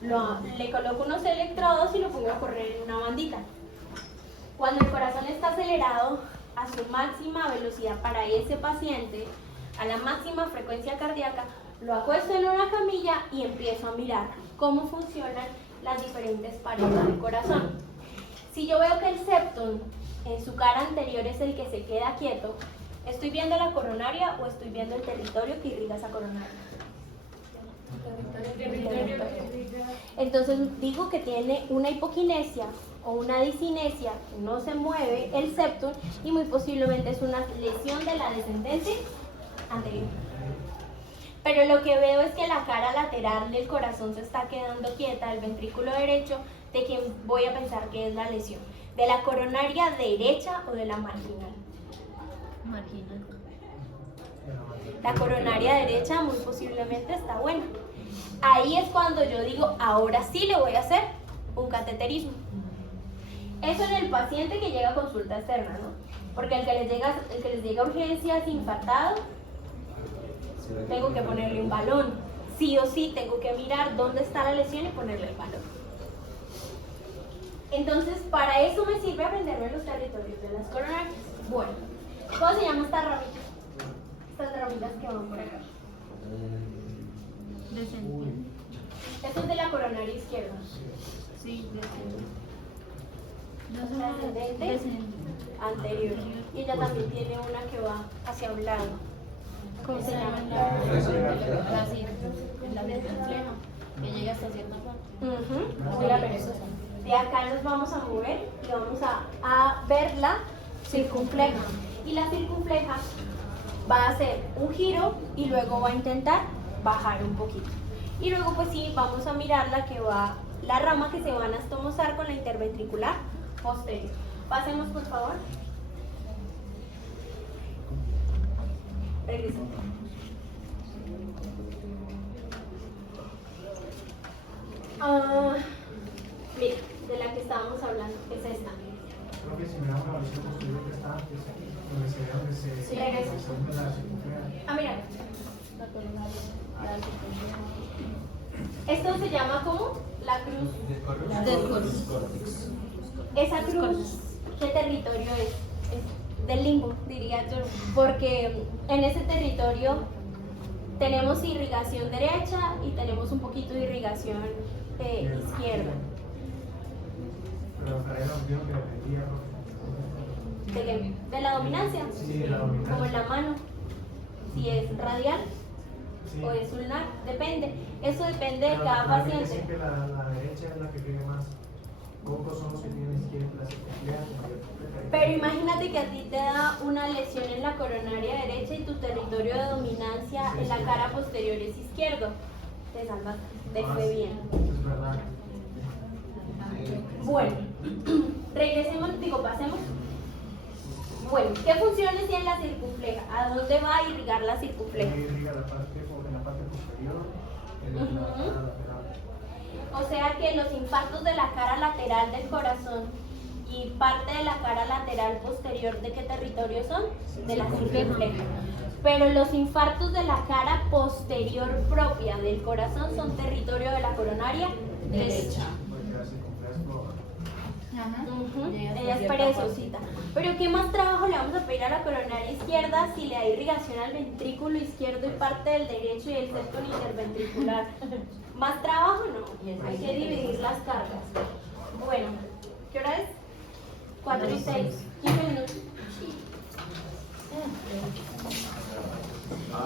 Le coloco unos electrodos y lo pongo a correr en una bandita. Cuando el corazón está acelerado a su máxima velocidad para ese paciente, a la máxima frecuencia cardíaca, lo acuesto en una camilla y empiezo a mirar cómo funcionan las diferentes paredes del corazón. Si yo veo que el septum en su cara anterior es el que se queda quieto, ¿estoy viendo la coronaria o estoy viendo el territorio que irriga esa coronaria? Entonces digo que tiene una hipoquinesia o una disinesia, que no se mueve el septum y muy posiblemente es una lesión de la descendente anterior. Pero lo que veo es que la cara lateral del corazón se está quedando quieta, el ventrículo derecho, de quien voy a pensar que es la lesión, de la coronaria derecha o de la marginal. Marginal. La coronaria derecha muy posiblemente está buena. Ahí es cuando yo digo, ahora sí le voy a hacer un cateterismo. Eso en el paciente que llega a consulta externa, ¿no? Porque el que les llega a urgencias infartado, tengo que ponerle un balón. Sí o sí tengo que mirar dónde está la lesión y ponerle el balón. Entonces, para eso me sirve aprenderme los territorios de las coronarias. Bueno, ¿cómo se llama esta ramita? Estas ramitas que van por acá. Descendiente. Esto es de la coronaria izquierda. Sí, descendiente. No son Ascendente, descendiente. anterior. Y ella también tiene una que va hacia un lado. ¿Cómo se llama? La circunfleja, que llega hasta cierta parte. Muy la perezosa. De acá nos vamos a mover y vamos a ver la circunfleja. Y la circunfleja va a hacer un giro y luego va a intentar bajar un poquito. Y luego pues sí, vamos a mirar la que va, la rama que se va a anastomosar con la interventricular posterior. Pasemos por favor. Regresa. Mira, de la que estábamos hablando, es esta. Creo que si miramos la versión posterior que está antes, donde se ve donde se Sí, regresa. la circunfleja. Mira. La coronaria, la circunfleja. Esto se llama como la cruz. Descortes. Esa cruz, ¿qué territorio es? Es del limbo, diría yo, porque en ese territorio tenemos irrigación derecha y tenemos un poquito de irrigación izquierda. Pero para la opción que dependía, ¿De la dominancia? Sí, de la dominancia. Como en la mano, si es radial sí. o es ulnar, depende. Eso depende de Pero cada para mí paciente. siempre la derecha es la que tiene más. Pocos son los que tienen izquierda, la circunfleja. Pero imagínate que a ti te da una lesión en la coronaria derecha y tu territorio de dominancia en la cara posterior es izquierdo. Te salvas, te fue bien. Es verdad. Bueno, regresemos, pasemos. Bueno, ¿qué funciones tiene la circunfleja? ¿A dónde va a irrigar la circunfleja? Irriga en la parte posterior, en la cara lateral. O sea que los infartos de la cara lateral del corazón y parte de la cara lateral posterior, ¿de qué territorio son? De la circunfleja. Pero los infartos de la cara posterior propia del corazón son territorio de la coronaria derecha. Porque la circunfleja es floja. Ella es perezosita. Pero ¿qué más trabajo le vamos a pedir a la coronaria izquierda si le da irrigación al ventrículo izquierdo y parte del derecho y el septum interventricular? ¿Más trabajo? No. Hay que dividir las cargas. Bueno, ¿qué hora es? 4:06. 15 minutos.